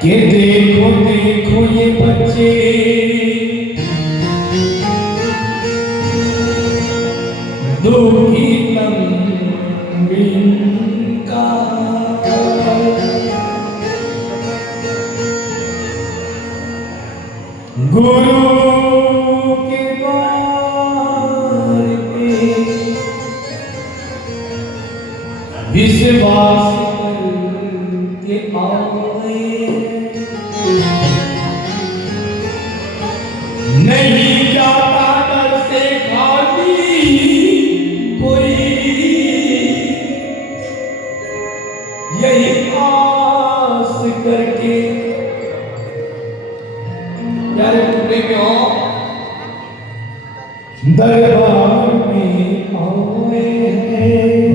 कि देखो देखो ये बच्चे दुखी का गुरु के द्वार पे विश्वास के आए, नहीं जाता दर से खाली कोई, यही आस करके। प्यारे टुकड़े क्यों दरबार में आए हैं।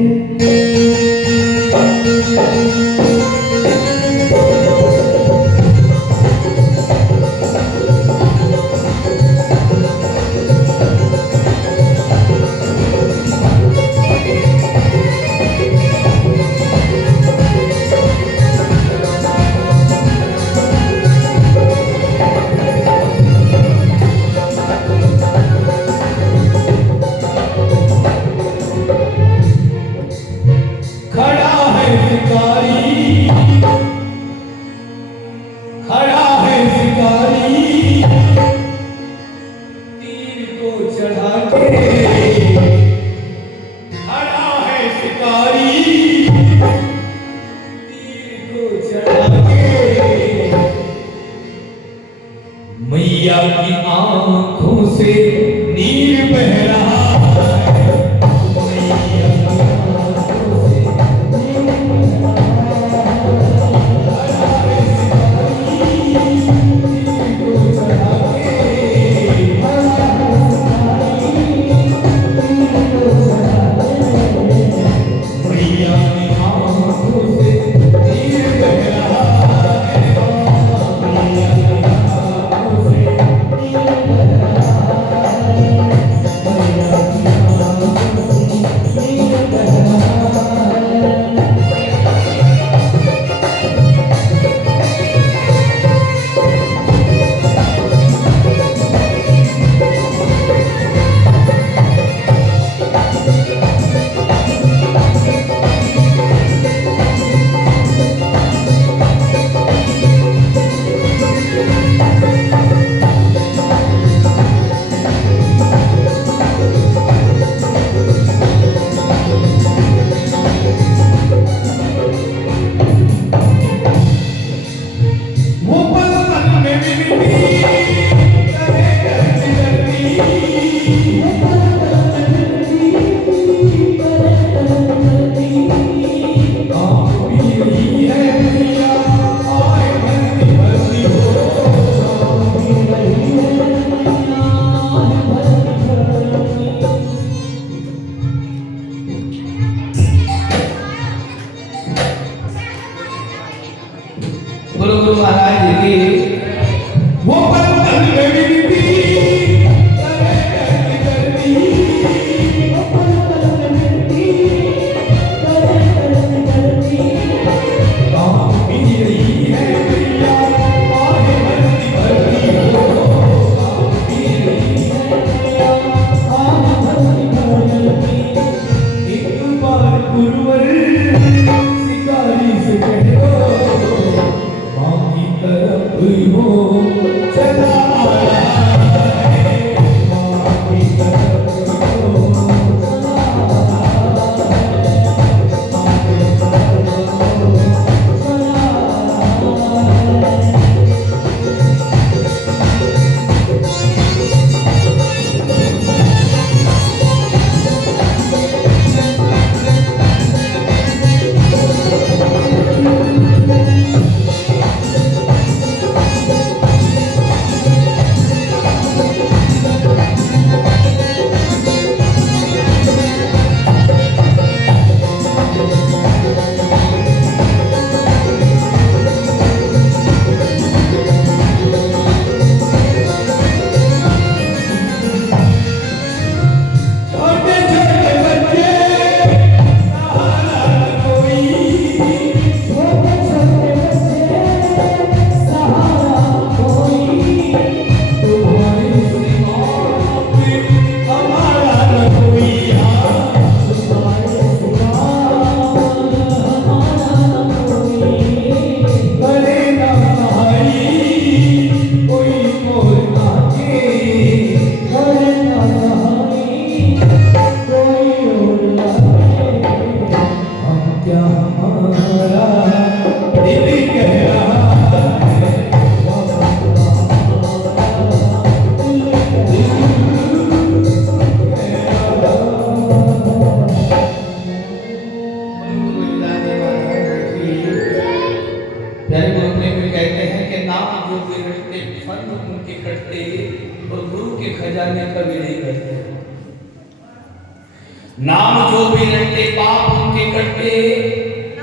नाम जो भी रटे पाप उनके कटते,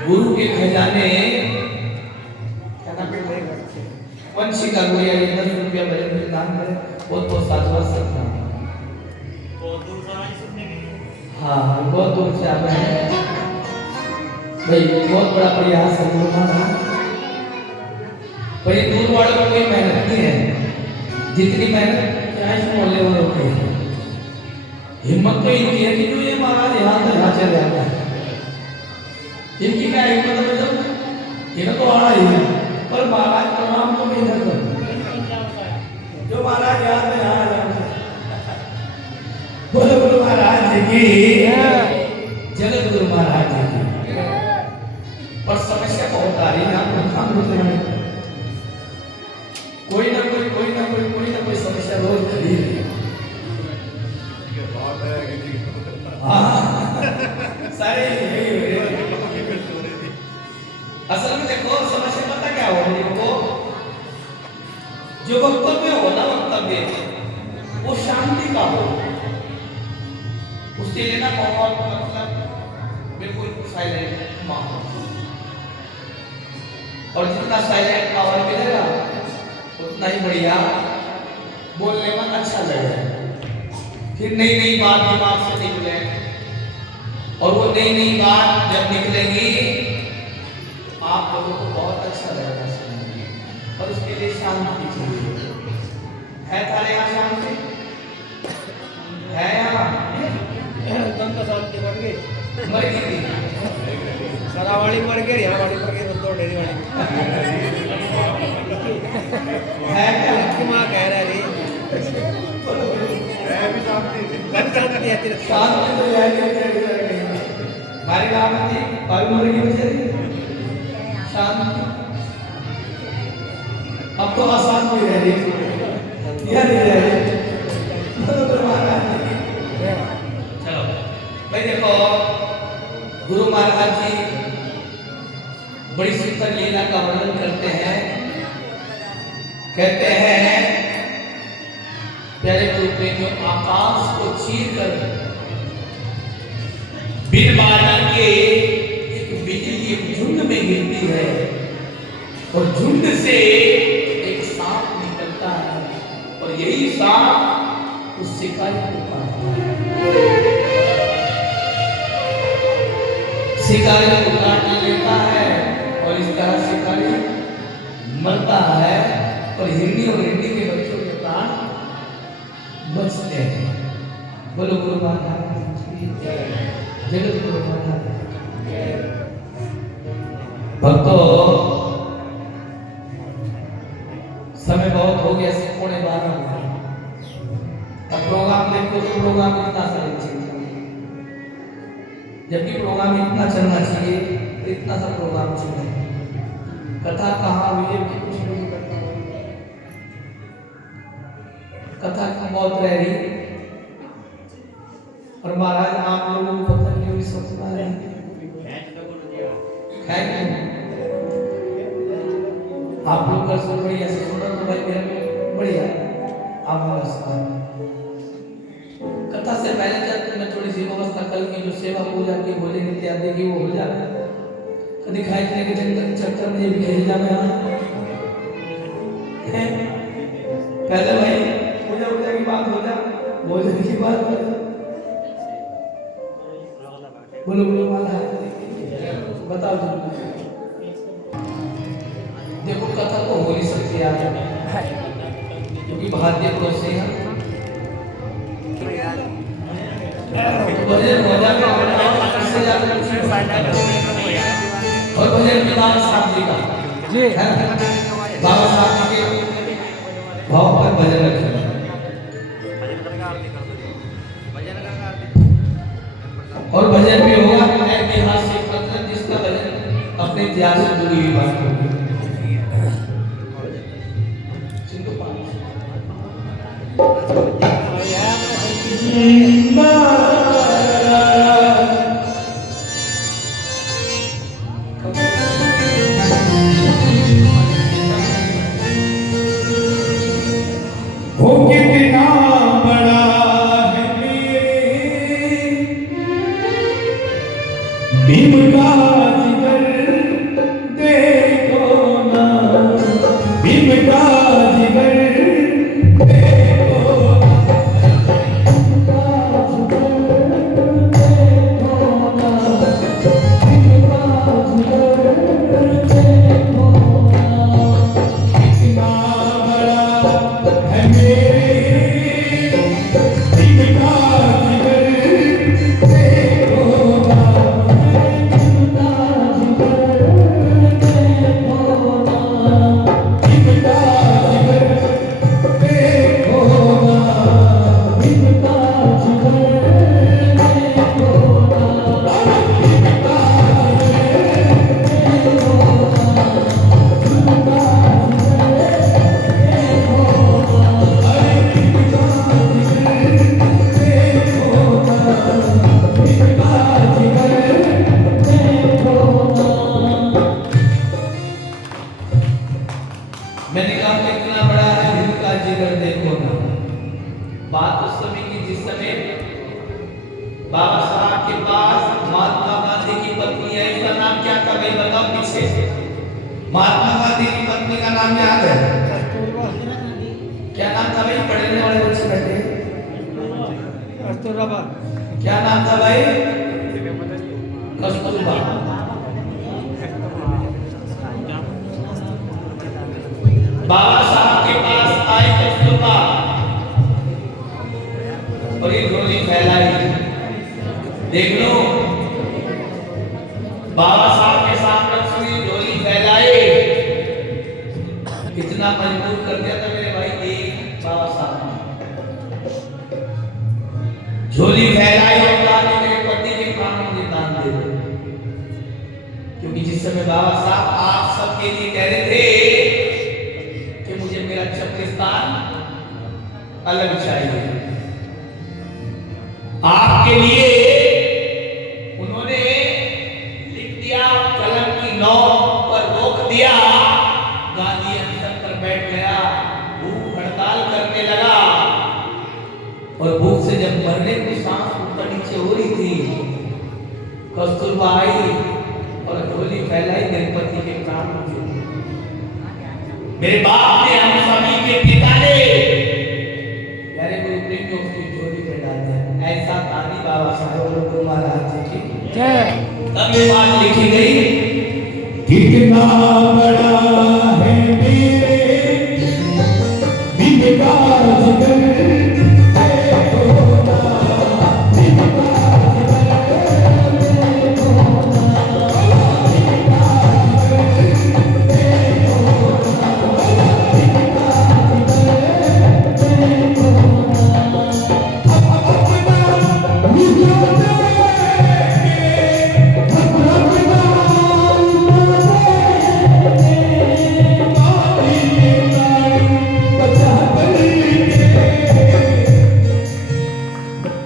गुरु के खजाने क्या नाम है वंशी का गुड़िया ये 10 रुपया भजन के नाम है बहुत बहुत साधुवाद सतना बहुत दूर से आए सुनने के लिए। हाँ बहुत दूर से आ गए हैं भाई बहुत बड़ा प्रयास है गुरुमाना पर ये दूर वालों को कोई मेहनत नहीं है जितनी मेहनत यहाँ से मोहल्ले वालों की है हिम्मत तो इनकी है कि जो ये महाराज यहाँ तक यहाँ चले आते हैं इनकी क्या हिम्मत है जब इन्हें तो आना ही है पर महाराज प्रणाम तो नहीं करते जो महाराज यहाँ से यहाँ आ जाते बोलो गुरु महाराज जी की जगत गुरु महाराज जी की पर समस्या बहुत आ रही है आप काम होते हैं कोई ना कोई समस्या रोज खड़ी है सारे असल में देखो समस्या पता क्या हो देखो जो वक्तव्य हो ना वक्तव्य वो शांति का हो उसके लिए ना माहौल मतलब बिल्कुल साइलेंट माहौल और जितना साइलेंट माहौल मिलेगा उतना ही बढ़िया बोलने में अच्छा लगेगा फिर नई नई बात दिमाग से निकले और वो नई नई बात जब निकलेगी तो आप लोगों को बहुत अच्छा लगेगा सुनने और उसके लिए शांति चाहिए है तारे यहाँ शांति है यहाँ तन तो शांति बढ़ गई मर गई थी सरावाड़ी मर गई यहाँ वाली मर गई तो डेरी वाली है क्या की माँ कह रहा है शांति है तेरे शांति तो है हमारे गाँव में थी और मर गई बेचारी शांति अब तो आसान भी रह रही यह नहीं रह रही चलो भाई देखो गुरु महाराज जी बड़ी सुंदर लीला का वर्णन करते हैं कहते हैं प्यारे रूप में जो आकाश को चीर कर बिन बादल के एक बिजली एक झुंड में गिरती है और झुंड से एक सांप निकलता है और यही सांप उस शिकारी को काटता है शिकारी को काट लेता है और इस तरह शिकारी मरता है और हिरनी और हिरनी के बच्चों के प्राण बचते हैं बोलो गुरु महाराज की जगत गुरु महाराज भक्तों समय बहुत हो गया 11:15 हो गया अब प्रोग्राम देखो तो प्रोग्राम इतना सा जबकि प्रोग्राम इतना चलना चाहिए तो इतना सा प्रोग्राम चले कथा कहाँ हुई है कुछ नहीं करता कथा बहुत रह रही और महाराज आप लोगों को पता नहीं होगी समझ आ रही आप लोग कर सुन बढ़िया से सुनो तो भाई मेरा बढ़िया आप कथा से पहले जब मैं थोड़ी सी व्यवस्था कल की जो सेवा पूजा की भोजन इत्यादि की वो हो जाए कभी खाए पीने के चक्कर में ये भी खेल जाना पहले भाई पूजा पूजा की बात हो जा भोजन की बात हो जा बोलो बोलो माला बताओ जरूर देखो कथा तो हो नहीं सकती आज क्योंकि भारतीय कोसे हैं भजन हो जाएगा और भजन विधान साहब जी का जी बाबा साहब जी के भाव पर भजन रखें और भजन भी होगा ऐतिहासिक मतलब जिसका भजन अपने इतिहास से जुड़ी हुई बात होगी हो कितना बड़ा है मेरे भीम का जिगर देखो ना, भीम का जिगर देखो कितना बड़ा है मेरे भीम का जिगर देखो ना, भीम का जिगर देखो ना, भीम का जिगर देखो ना, भीम का मैंने कहा कितना बड़ा है भीम का जिगर देखो ना। बात उस समय की जिस समय बाबा साहब के पास महात्मा गांधी की पत्नी आई, उसका नाम क्या था भाई बताओ पीछे। महात्मा गांधी की पत्नी का नाम याद है? क्या नाम था भाई? पढ़ने वाले बच्चे बैठे, कस्तूरबा। क्या नाम था भाई? कस्तूरबा। बाबा साहब के पास आई कस्तूरबा और ये झोली फैलाई। देख लो बाबा साहब के सामने उसने झोली फैलाई, कितना मजबूर कर दिया था मेरे भाई एक बाबा साहब ने। झोली फैलाई और कहा कि मेरे पति के प्राणों को दान दे दो, क्योंकि जिस समय बाबा साहब आप सबके लिए कह रहे थे कि मुझे मेरा चक्रिस्तान अलग चाहिए, आपके लिए उन्होंने लिख दिया, कलम की नोक पर रोक दिया। गांधी अनशन पर बैठ गया, भूख हड़ताल करने लगा और भूख से जब मरने की सांस ऊपर नीचे हो रही थी, कस्तूरबा आई और झोली फैलाई, मेरे पति के प्राण मुझे, मेरे बाप ने, हम सभी के पिता ने, यारे गुरु प्रेम ने उसकी झोली में डाल दिया। ऐसा कहानी बाबा साहब महाराज जी की तब ये बात लिखी गई, कितना बड़ा है मेरे भीम का जिगर देखो ना, भीम का जिगर देखो ना, भीम का जिगर देखो ना, भीम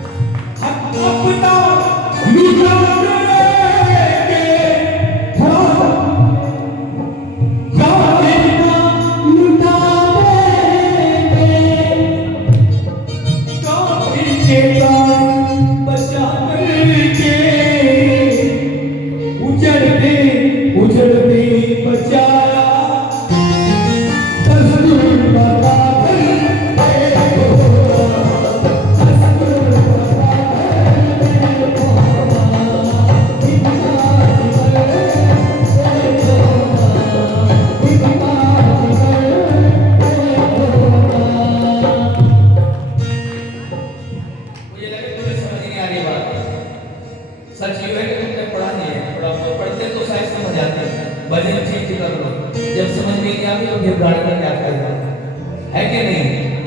का जिगर देखो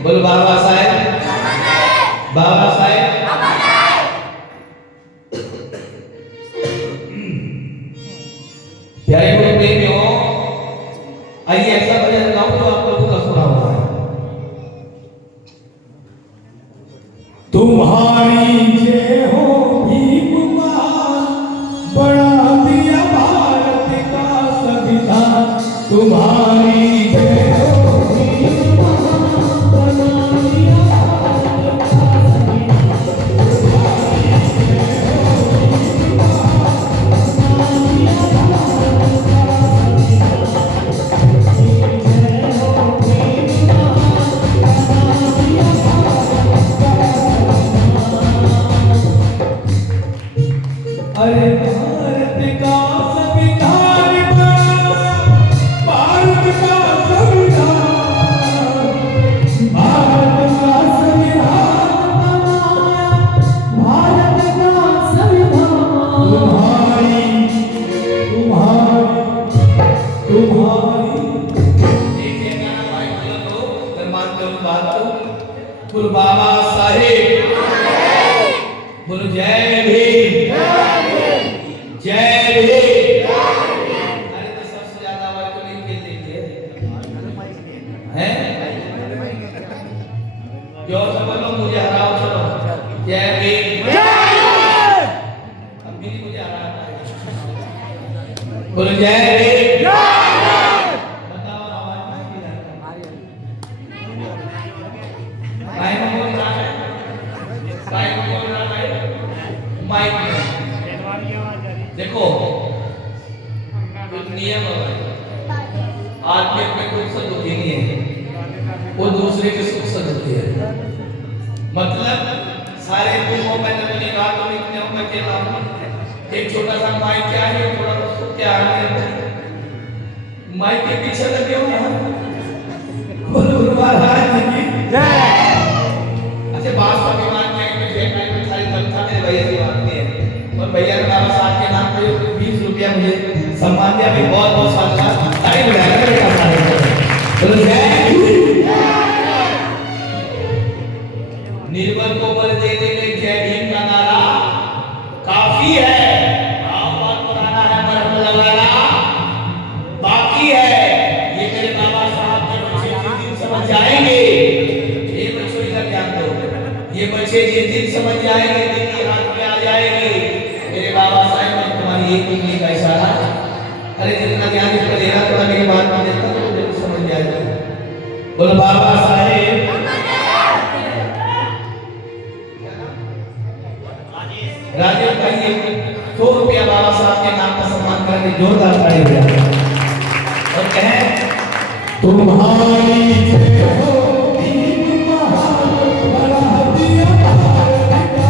बोलो बाबा साहेब, बाबा साहेब। प्यारे गुरु प्रेमियों, आइए ऐसा भजन गाऊं जो आप लोगों का सुना हुआ है। तुम्हारी जय हो भीम मां, बड़ा दिया भारत का संविधान। तुम्हारी जय हो भीम मां, बड़ा दिया अरे भारत का संविधान बना, भारत का संविधान, भारत का संविधान बनाया, भारत का संविधान। तुम्हारी देखिए गाना भाई बोलो तो फरमान करो बात तो बोलो बाबा साहेब, बोलो जय भीम, जय भीम। अरे तो सबसे ज्यादा आवाज तो नहीं खेल देती है जोर से बोलो मुझे हराओ चलो जय भीम। अब भी नहीं मुझे हरा बोलो जय भीम। बताओ आवाज नहीं माइक में बोल रहा है, माइक में बोल रहा है, माइक में देखो नियम है आदमी अपने दुख से दुखी नहीं है, वो दूसरे के सुख से दुखी है। मतलब सारे दुखों में नहीं कहा तो इतने में अकेला हूं। एक छोटा सा माइक क्या है, थोड़ा सा सुख क्या है, माइक के पीछे लगे हो ना बोलो महाराज की जय। अच्छा बात का विमान क्या है, जेब में सारी तनख्वाह मेरे भैया की बात नहीं है और भैया ने बाबा साहब के नाम पे 20 रुपया मुझे सम्मान दिया, भी बहुत बहुत शानदार ताली बजाएगा मेरे साथ। बोलो जय निर्बल को बल देने में जय भीम का नारा काफी है, बात पुराना है मरहम लगाना बाकी है। ये मेरे बाबा साहब के बच्चे जिस दिन समझ जाएंगे, ये बच्चों इधर ध्यान दो, ये बच्चे जिस दिन समझ जाएंगे दिन की हाथ में आ जाएंगे मेरे बाबा साहब ने तुम्हारी एक उंगली का इशारा। अरे जितना ध्यान इस पर देना थोड़ा मेरी बात मान देता तो मुझे समझ में आ जाएगा। बोलो बाबा साहेब, राजेश भाई 100 रुपया बाबा साहब के नाम का सम्मान करके जोरदार ताली बजाएं और कहें तुम्हारी जय हो भीम महान बड़ा दिया भारत का।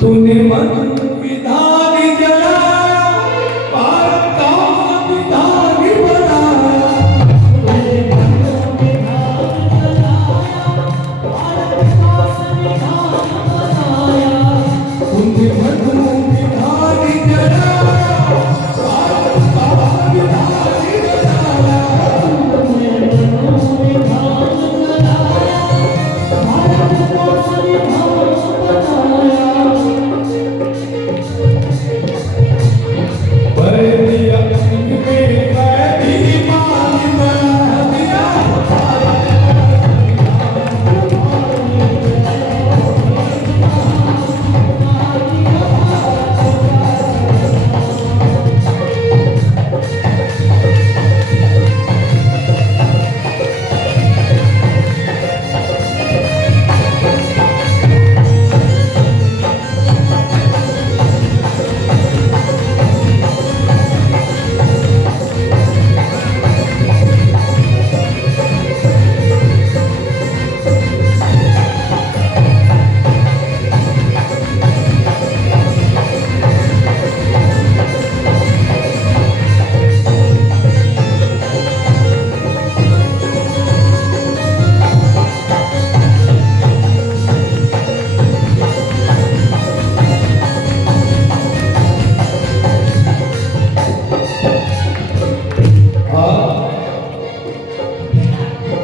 तूने मन विधान जलाया, भारत का संविधान बनाया। तूने मन विधान जलाया, भारत का संविधान बनाया। तूने मन विधान जलाया, भारत का संविधान बनाया। तूने मन विधान जलाया, भारत का संविधान बनाया।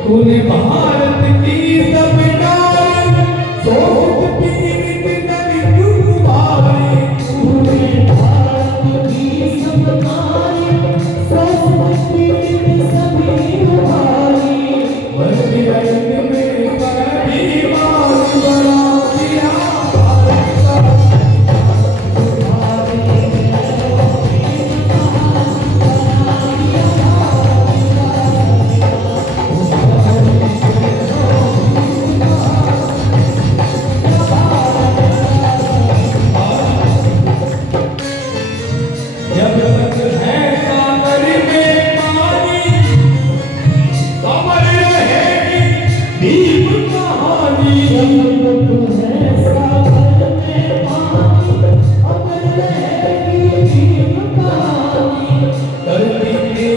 तूने भारत की सब नारी सोच पीड़ित दलित कुमारी तूने भारत की सब नारी सोच पीड़ित सभी कुमारी वज्रयन में परिवार बड़ा दिया भारत का जब तक है सागर में पानी अमर रहेगी दीप कहानी जब तक है सागर में पानी अमर रहेगी दीप कहानी धरती पे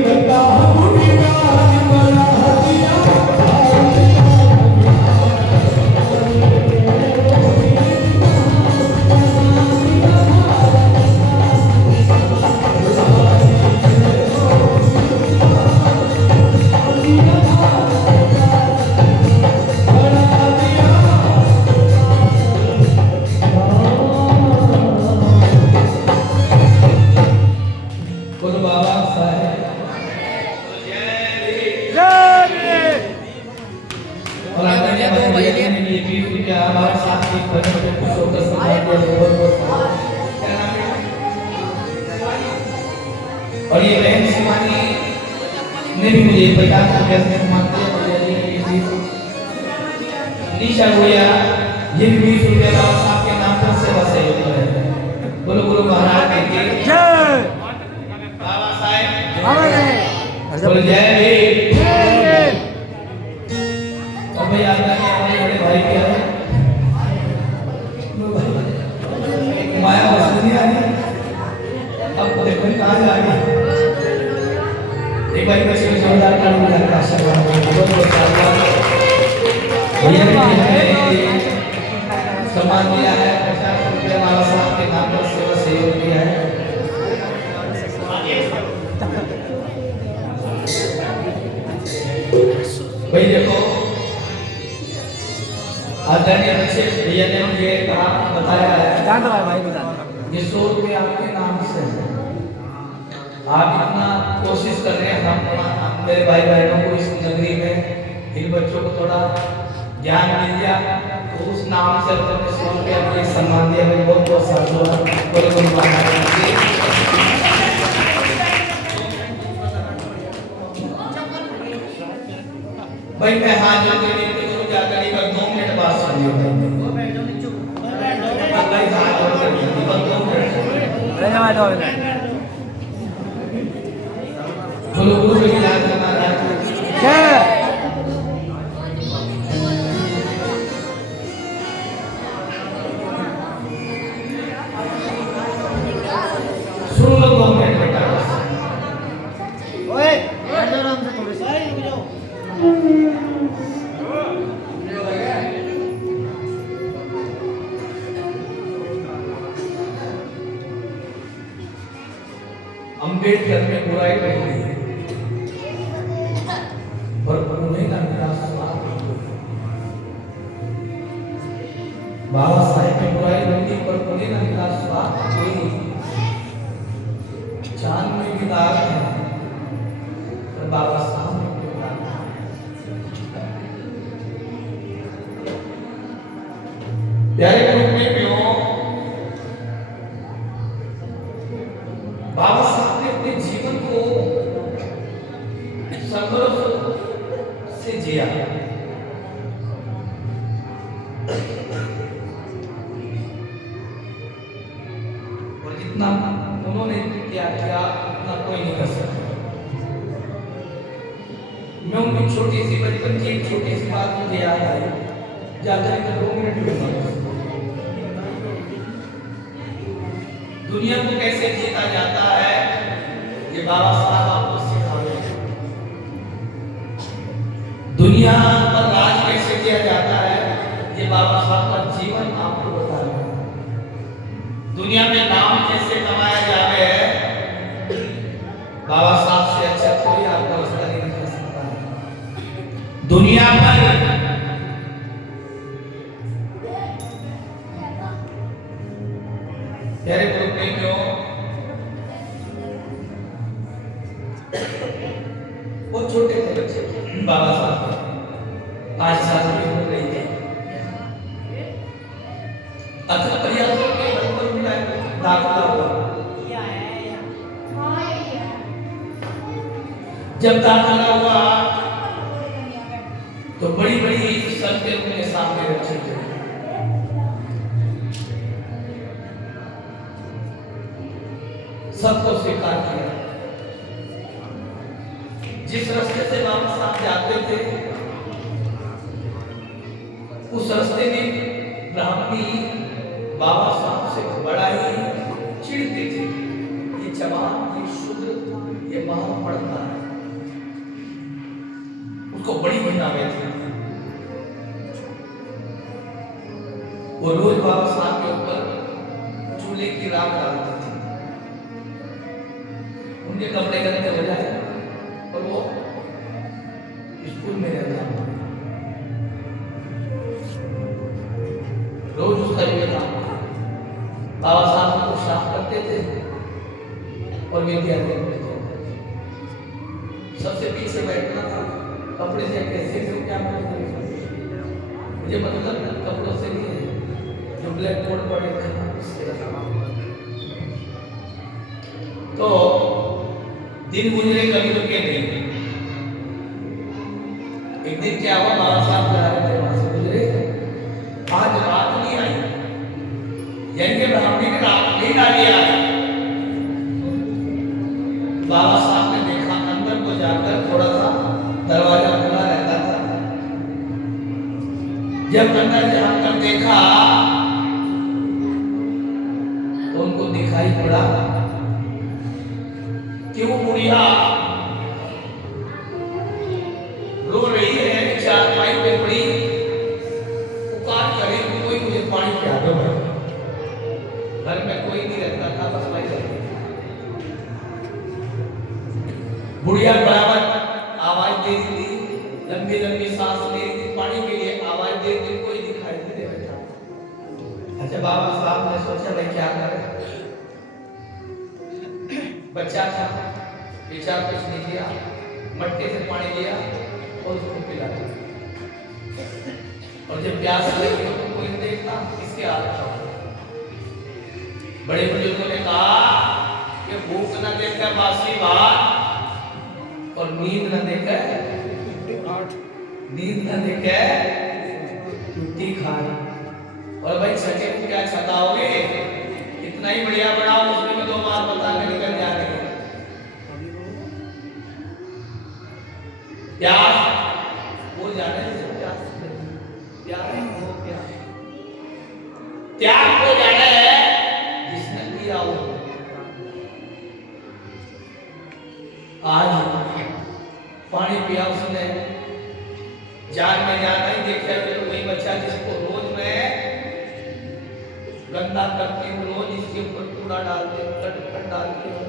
लगा गुणगान बना दिया बोलो बाबा साहेब और आदरणीय भाई ने ये भी रुपया हमारे साथ ही भजन में खुश होकर सम्मान दिया बहुत बहुत क्या नाम है? और ये बहन शिवानी ने भी मुझे 50 रुपया से सम्मान दिया निशा गोया ये भी 20 रुपया बाबा साहब के नाम पर सेवा सहयोग कर रहे हैं बोलो बोलो महाराज के जय बाबा साहेब हमारे बोलो जय भीम जय अब भाई आता है हमारे बड़े भाई क्या है माया वसनी आ रही अब देखो कहाँ जा रही एक भाई का शिव जोरदार ताली बजाकर आशीर्वाद बहुत बहुत धन्यवाद भैया ने सम्मान दिया है 50 रुपया बाबा साहब के नाम पर सेवा सहयोग किया है भाई देखो आदरणीय बच्चे भैया ने मुझे कहा बताया है जान दो भाई को जान ये 100 रुपये आपके नाम से है आप इतना कोशिश कर रहे हैं हम मेरे भाई बहनों को इस नगरी में इन बच्चों को थोड़ा ज्ञान मिल गया तो उस नाम से अपने 100 रुपये अपने सम्मान दिया भाई बहुत बहुत साधुवाद बोलो बोलो महाराज भाई मैं हाथ जोड़ के विनती करूं जाकर एक 2 मिनट बाद सुनिए भाई हाथ जोड़ के विनती करूं 2 मिनट अरे जमा दो बोलो गुरु जी लाल महाराज जय सुन लो 2 मिनट बेटा ओए आराम से थोड़े से अंबेडकर में बुराई नहीं है पर उन्हें ना बाबा साहेब में बुराई नहीं थी पर उन्हें ना निराश कोई चांद में भी दाग है पर बाबा साहब में कोई दाग नहीं। प्यारे ग्रुप में बाबा साहब ने अपने जीवन को संघर्ष से जिया और जितना उन्होंने त्याग किया उतना कोई नहीं कर सकता। मैं उनकी छोटी सी बचपन की एक छोटी सी बात मुझे याद आई ज्यादा नहीं 2 मिनट में दुनिया को कैसे जीता जाता है ये बाबा साहब आपको सिखाते हैं। दुनिया पर राज कैसे किया जाता है ये बाबा साहब का जीवन आपको बता रहे हैं। दुनिया में नाम कैसे कमाया जावे है बाबा साहब से अच्छा कोई आपका रास्ता नहीं दिखा सकता है। प्यारे गुरु प्रेमियों, वो छोटे थे बच्चे, बाबा साहब 5 साल की उम्र रही थी। अथक प्रयासों के बल पर उनका दाखिला हुआ। जब दाखिला हुआ तो बड़ी बड़ी शर्तें उनके सामने रखी गई। सबको स्वीकार किया। जिस रास्ते से बाबा साहब जाते थे उस रास्ते में ब्राह्मणी बाबा साहब से बड़ा ही चिढ़ती थी। ये जवान, ये शुद्ध, ये बाहर पड़ता है, उसको बड़ी घृणावे थी। वो रोज बाबा साहब के ऊपर चूल्हे की राख डालती थी। उनके कपड़े गंदे हो जाए और वो स्कूल में रह जाए। रोज उसका ये काम बाबा साहब को साफ करते थे और विद्यालय में सबसे पीछे बैठना था। कपड़े से कैसे से क्या मुझे मतलब कपड़ों से नहीं है, जो ब्लैक बोर्ड पड़े थे उससे। तो दिन गुजरे कभी तो क्या नहीं। एक दिन क्या हुआ, बाबा साहब जा रहे थे, वहां से गुजरे, आज रात नहीं आई, यानी कि ब्राह्मणी ने रात नहीं डाली आई। बाबा साहब ने देखा, अंदर को जाकर थोड़ा सा दरवाजा खुला रहता था। जब अंदर जाकर देखा तो उनको दिखाई पड़ा कि वो बुढ़िया रो रही है, चारपाई पे पड़ी, पुकार करे कोई मुझे पानी पिला दो। घर में कोई नहीं रहता था, बस मैं रहता। बुढ़िया बराबर आवाज दे रही थी, लंबी लंबी सांस ले रही थी, पानी के लिए आवाज दे रही थी, कोई दिखाई नहीं दे रहा था। अच्छा, बाबा साहब ने सोचा भाई क्या करें। बच्चा था, बेचारा कुछ नहीं किया, मटके से पानी लिया और उसको पिला दिया। और जब प्यास लगी तो कोई नहीं देखा, इसके हाथ बड़े बुजुर्गों ने कहा कि भूख न देखकर बासी बात और नींद न देखकर टूटी खाट। और भाई छठे को क्या छताओगे, इतना ही बढ़िया बनाओ, उसमें भी 2 बार बता के निकल जाने। प्यास वो जाने त्याग को जाना है जिसने किया हो। आज पानी पिया उसने, जान में जाना ही देखा तो वही बच्चा जिसको रोज मैं गंदा करती हूँ, रोज इसके ऊपर कूड़ा डालती हूँ, कट डालती हूँ,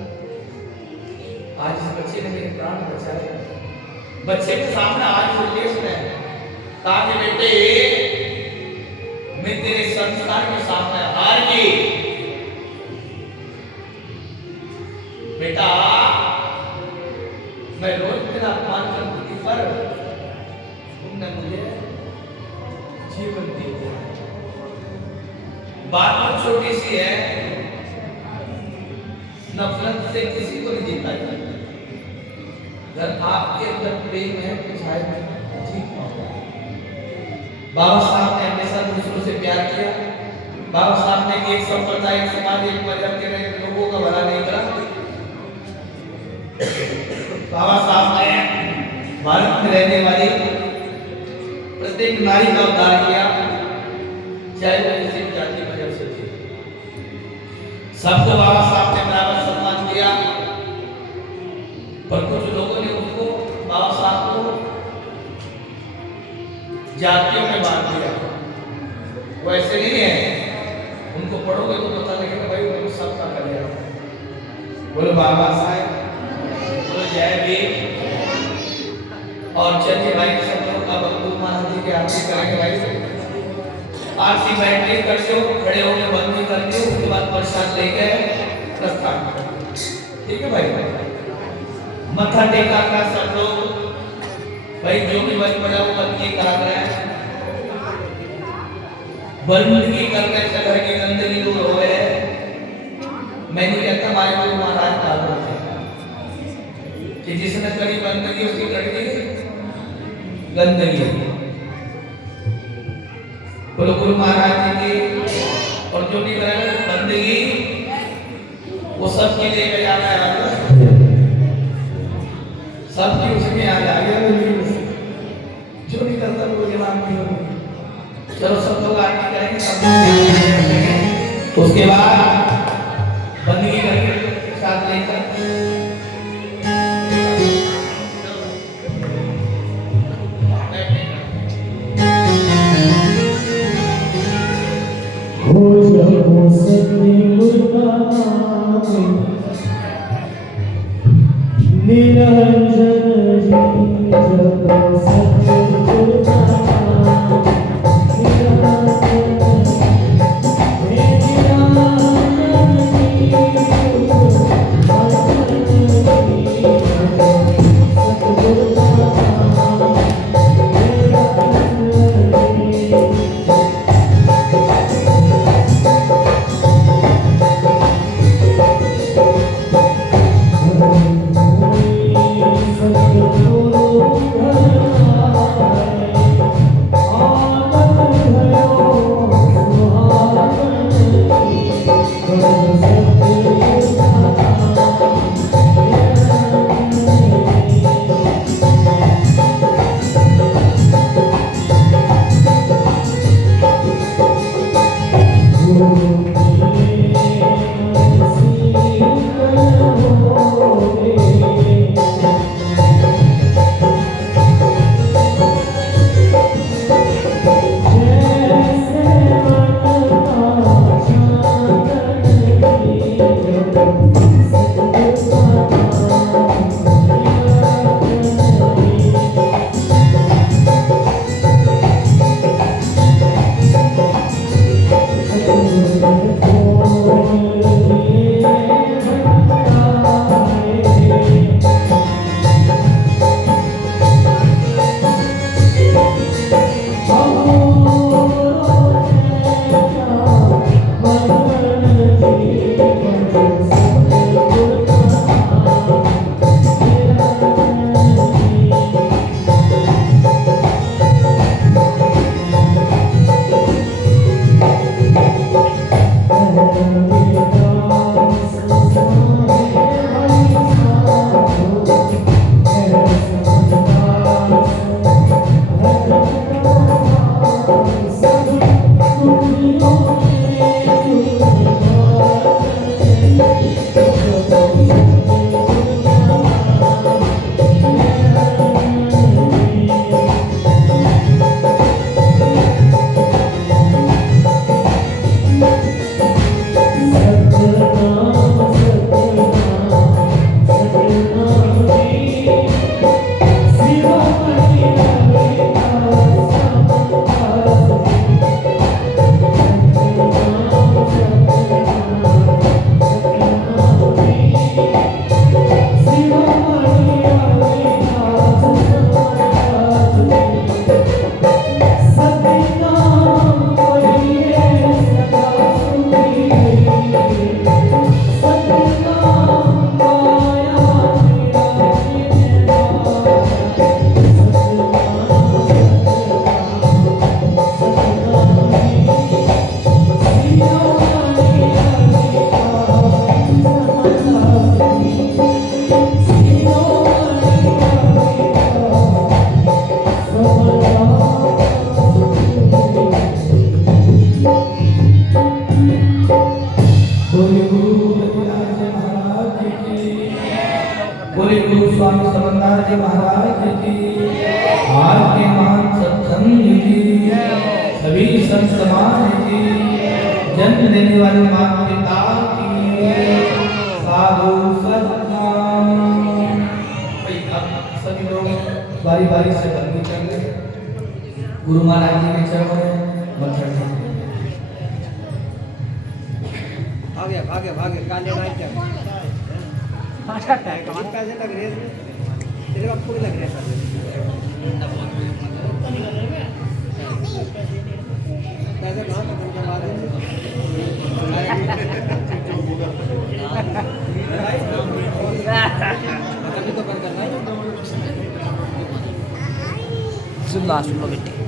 आज इस बच्चे ने मेरे प्राण बचाए। बच्चे के सामने आज उद्देश्य है कहा कि बेटे मैं तेरे संस्कार के सामने हार गई। बेटा मैं रोज तेरा अपमान करती थी, पर तुमने मुझे जीवन दे दिया। बात बहुत छोटी सी है, नफरत से किसी को नहीं जीता जाता। अगर आपके अंदर प्रेम है तो शायद जीत पाओगे। बाबा साहब ने हमेशा दूसरों से प्यार किया। बाबा साहब ने एक संप्रदाय, एक समाज, एक मजहब के लोगों का भला नहीं करा। बाबा साहब ने भारत में रहने वाली प्रत्येक नारी का उद्धार किया, चाहे वो किसी भी जाति मजहब से थी। सबको बाबा साहब ने बराबर सम्मान किया। पर कुछ लोगों ने उनको, बाबा साहब को जातियों में बांट दिया। वो ऐसे नहीं है, उनको पढ़ोगे तो पता लगेगा भाई उनको सबका कल्याण। बोलो बाबा साहब, बोलो जय भीम। और चलिए भाई सब लोग अब गुरु महाराज जी के आरती करेंगे भाई। आरती बैठे करते हो, खड़े होकर बंदी करते हो, उसके बाद प्रसाद लेके प्रस्थान करो। ठीक है भाई, मत्था टेका का सब लोग भाई, जो भी बच पड़ा वो बंदी करा रहे हैं, बंदगी करने से घर की गंदगी दूर हो गए। मैं नहीं कहता हमारे गुरु महाराज का आदत है कि जिसने करी बंदगी उसकी कटी गंदगी। बोलो गुरु महाराज जी की। और जो भी करे बंदगी वो सबके लिए जा रहा है, सबकी उसमें आ जाएगा। जो नहीं करता वो जवाब नहीं होगा। चलो सब लोग आरती करेंगे, सब लोग उसके बाद बंदगी करके साथ लेकर हो जब सतगुरु का नाम निरंजन जी, जब सतगुरु का नाम बोले गुरु स्वामी समन्दार जी महाराज की, आज के महान सत्संग की, सभी संत समाज की, जन्म देने वाले माता पिता की, साधु सतनाम। सभी लोग बारी बारी से बंदी कर ले, गुरु महाराज जी के चरणों में मत्था टेकें। भागे भागे भागे काले नाइट क्या अच्छा टैग कमाल पैसे लग रहे हैं तेरे बाप पूरे लग रहे हैं पैसे कहाँ तक करवा दे कभी तो कर करना है सुन ला बेटी